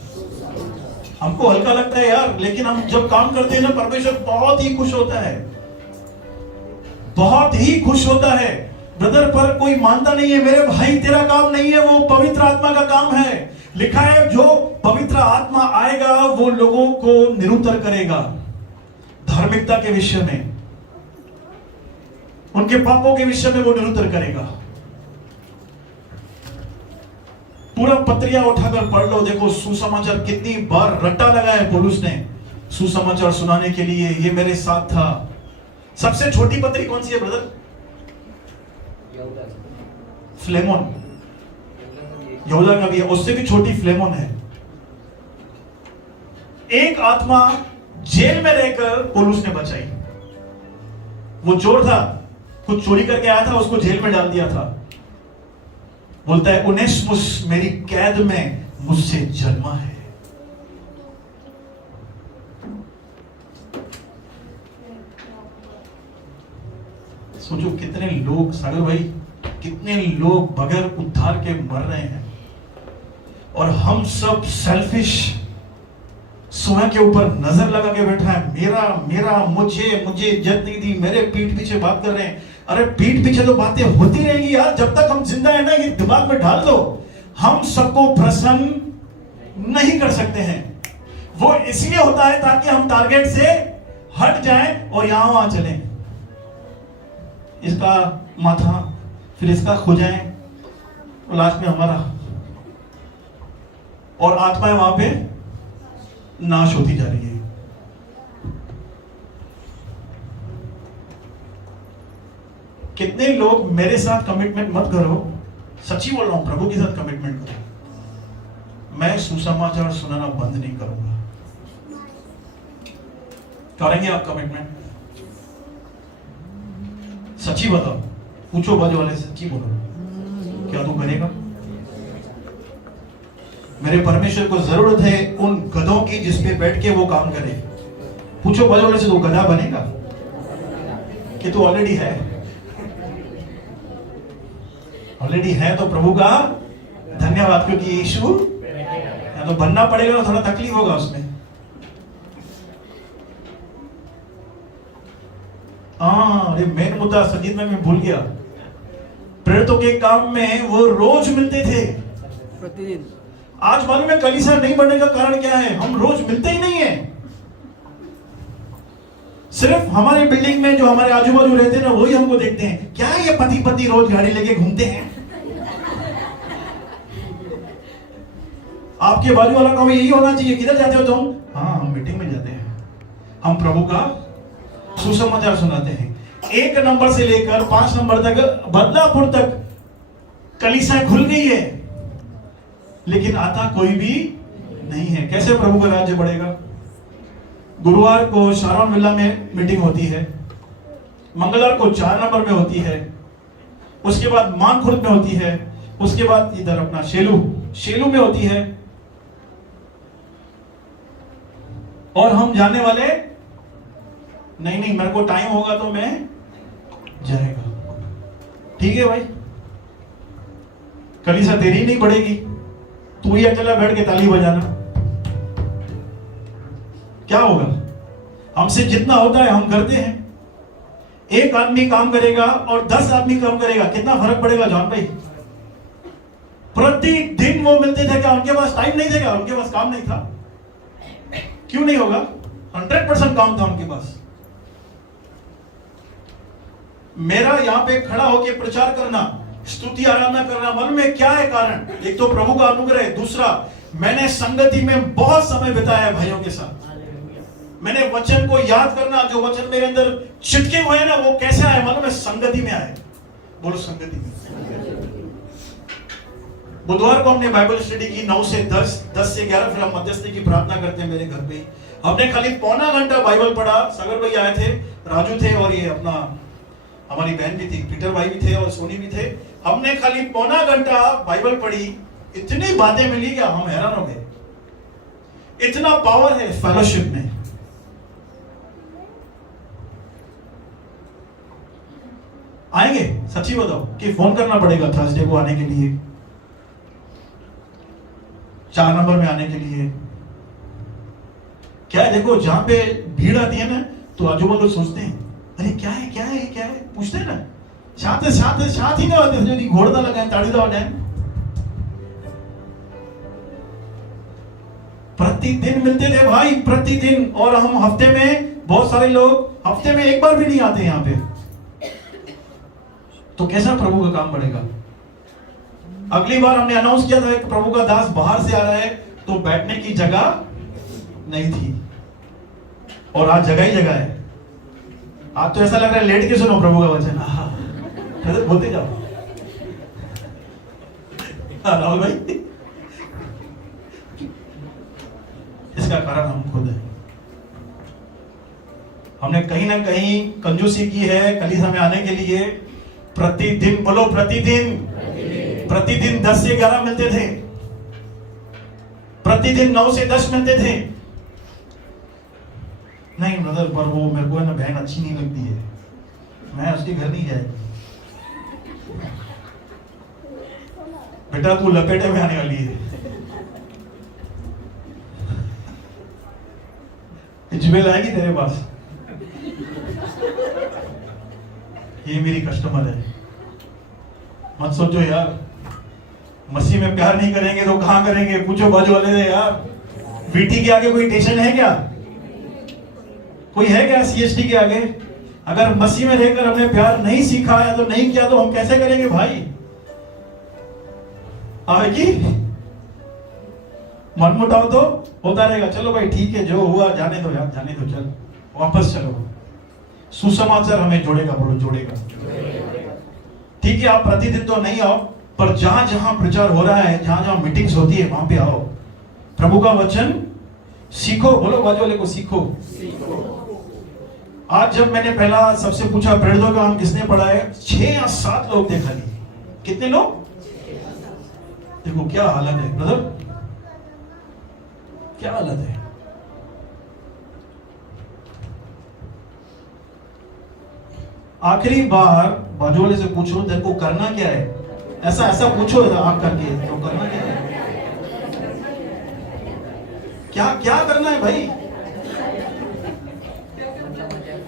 हमको हल्का लगता है यार, लेकिन हम जब काम करते हैं ना, परमेश्वर बहुत ही खुश होता है, बहुत ही खुश होता है। ब्रदर, पर कोई मानता नहीं है, मेरे भाई तेरा काम नहीं है, वो पवित्र आत्मा का काम है। लिखा है जो पवित्र आत्मा आएगा वो लोगों को निरुत्तर करेगा धार्मिकता के विषय में, उनके पापों के विषय में वो निरुत्तर करेगा। पूरा पत्रिया उठाकर पढ़ लो, देखो सुसमाचार कितनी बार रट्टा लगाया है पौलुस ने सुसमाचार सुनाने के लिए। ये मेरे साथ था। सबसे छोटी पत्री कौन सी है ब्रदर? फिलेमोन। यहूदा का भी है, उससे भी छोटी फिलेमोन है। एक आत्मा जेल में रहकर पौलुस ने बचाई। वो चोर था, कुछ चोरी करके आया था, उसको जेल में डाल दिया था। बोलता है उनेसिमुस मेरी कैद में मुझसे जन्मा है। सोचो कितने लोग, सागर भाई, कितने लोग बगैर उद्धार के मर रहे हैं, और हम सब सेल्फिश स्वयं के ऊपर नजर लगा के बैठा है। मेरा मेरा मुझे मुझे इज्जत नहीं दी, मेरे पीठ पीछे बात कर रहे हैं। अरे पीठ पीछे तो बातें होती रहेंगी यार, जब तक हम जिंदा है ना, ये दिमाग में डाल दो। हम सबको प्रसन्न नहीं कर सकते हैं। वो इसलिए होता है ताकि हम टारगेट से हट जाएं और यहां वहां चलें। इसका माथा, फिर इसका खुजाएं, और लास्ट में हमारा, और आत्माएं वहां पे नाश होती जा रही है। कितने लोग मेरे साथ कमिटमेंट मत करो, सच्ची बोल रहा हूं, प्रभु के साथ कमिटमेंट करो। मैं सुसमाचार सुनाना बंद नहीं करूंगा। करेंगे आप कमिटमेंट? सच्ची बताओ, पूछो बाजू वाले, सच्ची बोलो, क्या तू करेगा? मेरे परमेश्वर को जरूरत है उन गधों की जिसपे बैठ के वो काम करे। पूछो बाजू वाले से, तू गधा बनेगा कि तू ऑलरेडी है? ऑलरेडी है तो प्रभु का धन्यवाद, क्योंकि यीशु या तो बनना पड़ेगा, थोड़ा तकलीफ होगा उसमें। अरे मेन मुद्दा संगीत में मैं भूल गया। प्रेरितों के काम में वो रोज मिलते थे, प्रतिदिन। आज मालूम है कलीसिया नहीं बढ़ने का कारण क्या है? हम रोज मिलते ही नहीं है। सिर्फ हमारे बिल्डिंग में जो हमारे आजू बाजू रहते हैं ना, वही हमको देखते हैं। क्या ये पति पति रोज गाड़ी लेके घूमते हैं? आपके बाजू वाला काम यही होना चाहिए, किधर जाते हो तुम? हाँ, हम मीटिंग में जाते हैं, हम प्रभु का सुसमाचार सुनाते हैं। 1 नंबर से लेकर 5 नंबर तक, बदलापुर तक कलीसिया खुल गई है, लेकिन आता कोई भी नहीं है। कैसे प्रभु का राज्य बढ़ेगा? गुरुवार को शारोन विला में मीटिंग होती है, मंगलवार को 4 नंबर में होती है, उसके बाद मानखुर्द में होती है, उसके बाद इधर अपना शेलू में होती है, और हम जाने वाले नहीं, मेरे को टाइम होगा तो मैं जाएगा। ठीक है भाई, कलीसिया तेरी नहीं बढ़ेगी, तू ही अकेला बैठ के ताली बजाना, क्या होगा? हमसे जितना होता है हम करते हैं। एक आदमी काम करेगा और 10 आदमी काम करेगा, कितना फर्क पड़ेगा जॉन भाई? प्रतिदिन वो मिलते थे, क्या उनके पास टाइम नहीं था? क्या उनके पास काम नहीं था? क्यों नहीं होगा? 100% काम था उनके पास। मेरा यहां पे खड़ा होकर प्रचार करना, स्तुति आराधना करना, मन में क्या है कारण? एक तो प्रभु का अनुग्रह, दूसरा मैंने संगति में बहुत समय बिताया है भाइयों के साथ। मैंने वचन को याद करना, जो वचन मेरे अंदर छिटके हुए हैं ना, वो कैसे आए? मालूम है? संगति में आए। बोलो संगति में। बुधवार को हमने बाइबल स्टडी की 9 से 10, 10 से 11 फिर हम मध्यस्थी की प्रार्थना करते हैं मेरे घर पे। हमने खाली पौना घंटा बाइबल पढ़ा। सागर भाई आए थे, राजू थे और ये अपना हमारी बहन भी थी, पीटर भाई भी थे और सोनी भी थे। हमने खाली पौना घंटा बाइबल पढ़ी, इतनी बातें मिली कि हम हैरान हो गए। इतना पावर है फेलोशिप में। आएंगे? सच्ची बताओ कि फोन करना पड़ेगा थर्सडे को आने के लिए, 4 नंबर में आने के लिए। क्या है, देखो जहां पे भीड़ आती है ना तो आजू बाजू सोचते हैं अरे क्या है क्या है क्या है, पूछते हैं ना, साथ ही ना होते जो घोड़दा लगाए ताड़ी दा है। प्रतिदिन मिलते थे भाई, प्रतिदिन। और हम हफ्ते में, बहुत सारे लोग हफ्ते में एक बार भी नहीं आते यहाँ पे। तो कैसा प्रभु का काम बढ़ेगा? अगली बार हमने अनाउंस किया था कि प्रभु का दास बाहर से आ रहा है, तो बैठने की जगह नहीं थी और आज जगह ही जगह है। आज तो ऐसा लग रहा है लेट के सुनो प्रभु का वचन। तो बोलते जाओ। राहुल भाई, इसका कारण हम खुद हैं। हमने कहीं ना कहीं कंजूसी की है कलीसिया में आने के लिए। प्रतिदिन, बोलो प्रतिदिन 10 से 11 मिलते थे, प्रतिदिन 9 से 10 मिलते थे। नहीं ब्रदर, पर वो मेरे को है ना बहन अच्छी नहीं लगती है, मैं उसके घर नहीं जाएगी। बेटा तू लपेटे में आने वाली है। इजबेल आएगी तेरे पास, ये मेरी कस्टमर है। मत सोचो यार, मसीह में प्यार नहीं करेंगे तो कहां करेंगे? पूछो बाजू वाले से यार, वीटी के आगे कोई स्टेशन है क्या? कोई है क्या सीएसटी के आगे? अगर मसीह में रहकर हमने प्यार नहीं सीखा है तो नहीं किया तो हम कैसे करेंगे भाई? आएगी मनमुटाव तो होता रहेगा। चलो भाई ठीक है, जो हुआ जाने दो यार, जाने दो, चल वापस चलो। सुसमाचार हमें जोड़ेगा, बोलो जोड़ेगा। ठीक है, आप प्रतिदिन तो नहीं आओ, पर जहां जहां प्रचार हो रहा है, जहां जहां मीटिंग्स होती है, वहां पे आओ, प्रभु का वचन सीखो। बोलो बाजू वाले को सीखो। आज जब मैंने पहला सबसे पूछा प्रेरितों का हम किसने पढ़ा है, 6 या 7 लोग थे खाली। कितने लोग? देखो क्या हालत है ब्रदर, क्या हालत है। आखिरी बार बाजू वाले से पूछो तेरे को करना क्या है, ऐसा पूछो आप करके, तो करना क्या है, क्या करना है भाई?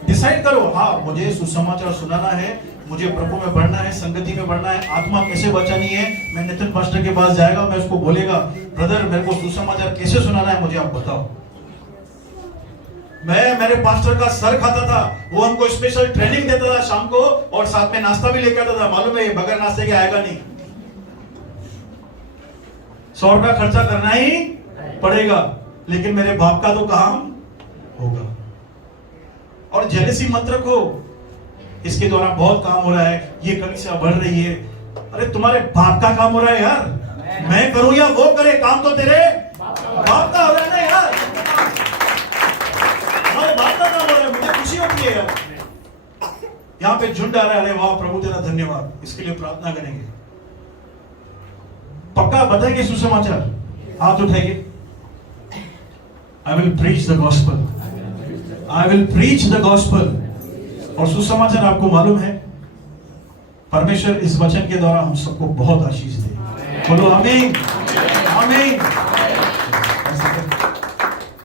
डिसाइड करो। हाँ, मुझे सुसमाचार सुनाना है, मुझे प्रभु में बढ़ना है, संगति में बढ़ना है, आत्मा कैसे बचानी है। मैं नितिन पास्टर के पास जाएगा, मैं उसको बोलेगा ब्रदर मेरे को सुसमाचार कैसे सुनाना है, मुझे आप बताओ। मैं मेरे पास्टर का सर खाता था, वो हमको स्पेशल ट्रेनिंग देता था शाम को, और साथ में नाश्ता भी लेके आता था। मालूम है बगैर नाश्ते के आएगा नहीं, 100 रुपया खर्चा करना ही पड़ेगा, लेकिन मेरे बाप का तो काम होगा। और जेलसी मत रखो, इसके द्वारा बहुत काम हो रहा है, ये कलीसिया बढ़ रही है। अरे तुम्हारे बाप का काम हो रहा है यार, मैं करूं या वो करे, काम तो तेरे बाप का हो रहा है ना यार, हमारे बाप का काम हो रहा है। मुझे खुशी होती है यार, यहाँ पे झुंड आ रहा है। अरे वाह प्रभु तेरा धन्यवाद, इसके लिए प्रार्थना करेंगे। पक्का बताएंगे सुसमाचार, हाथ उठाइए। I will preach the gospel. I will preach the gospel. और सुसमाचार आपको मालूम है, परमेश्वर इस वचन के द्वारा हम सबको बहुत आशीष दे। बोलो आमीन, आमीन।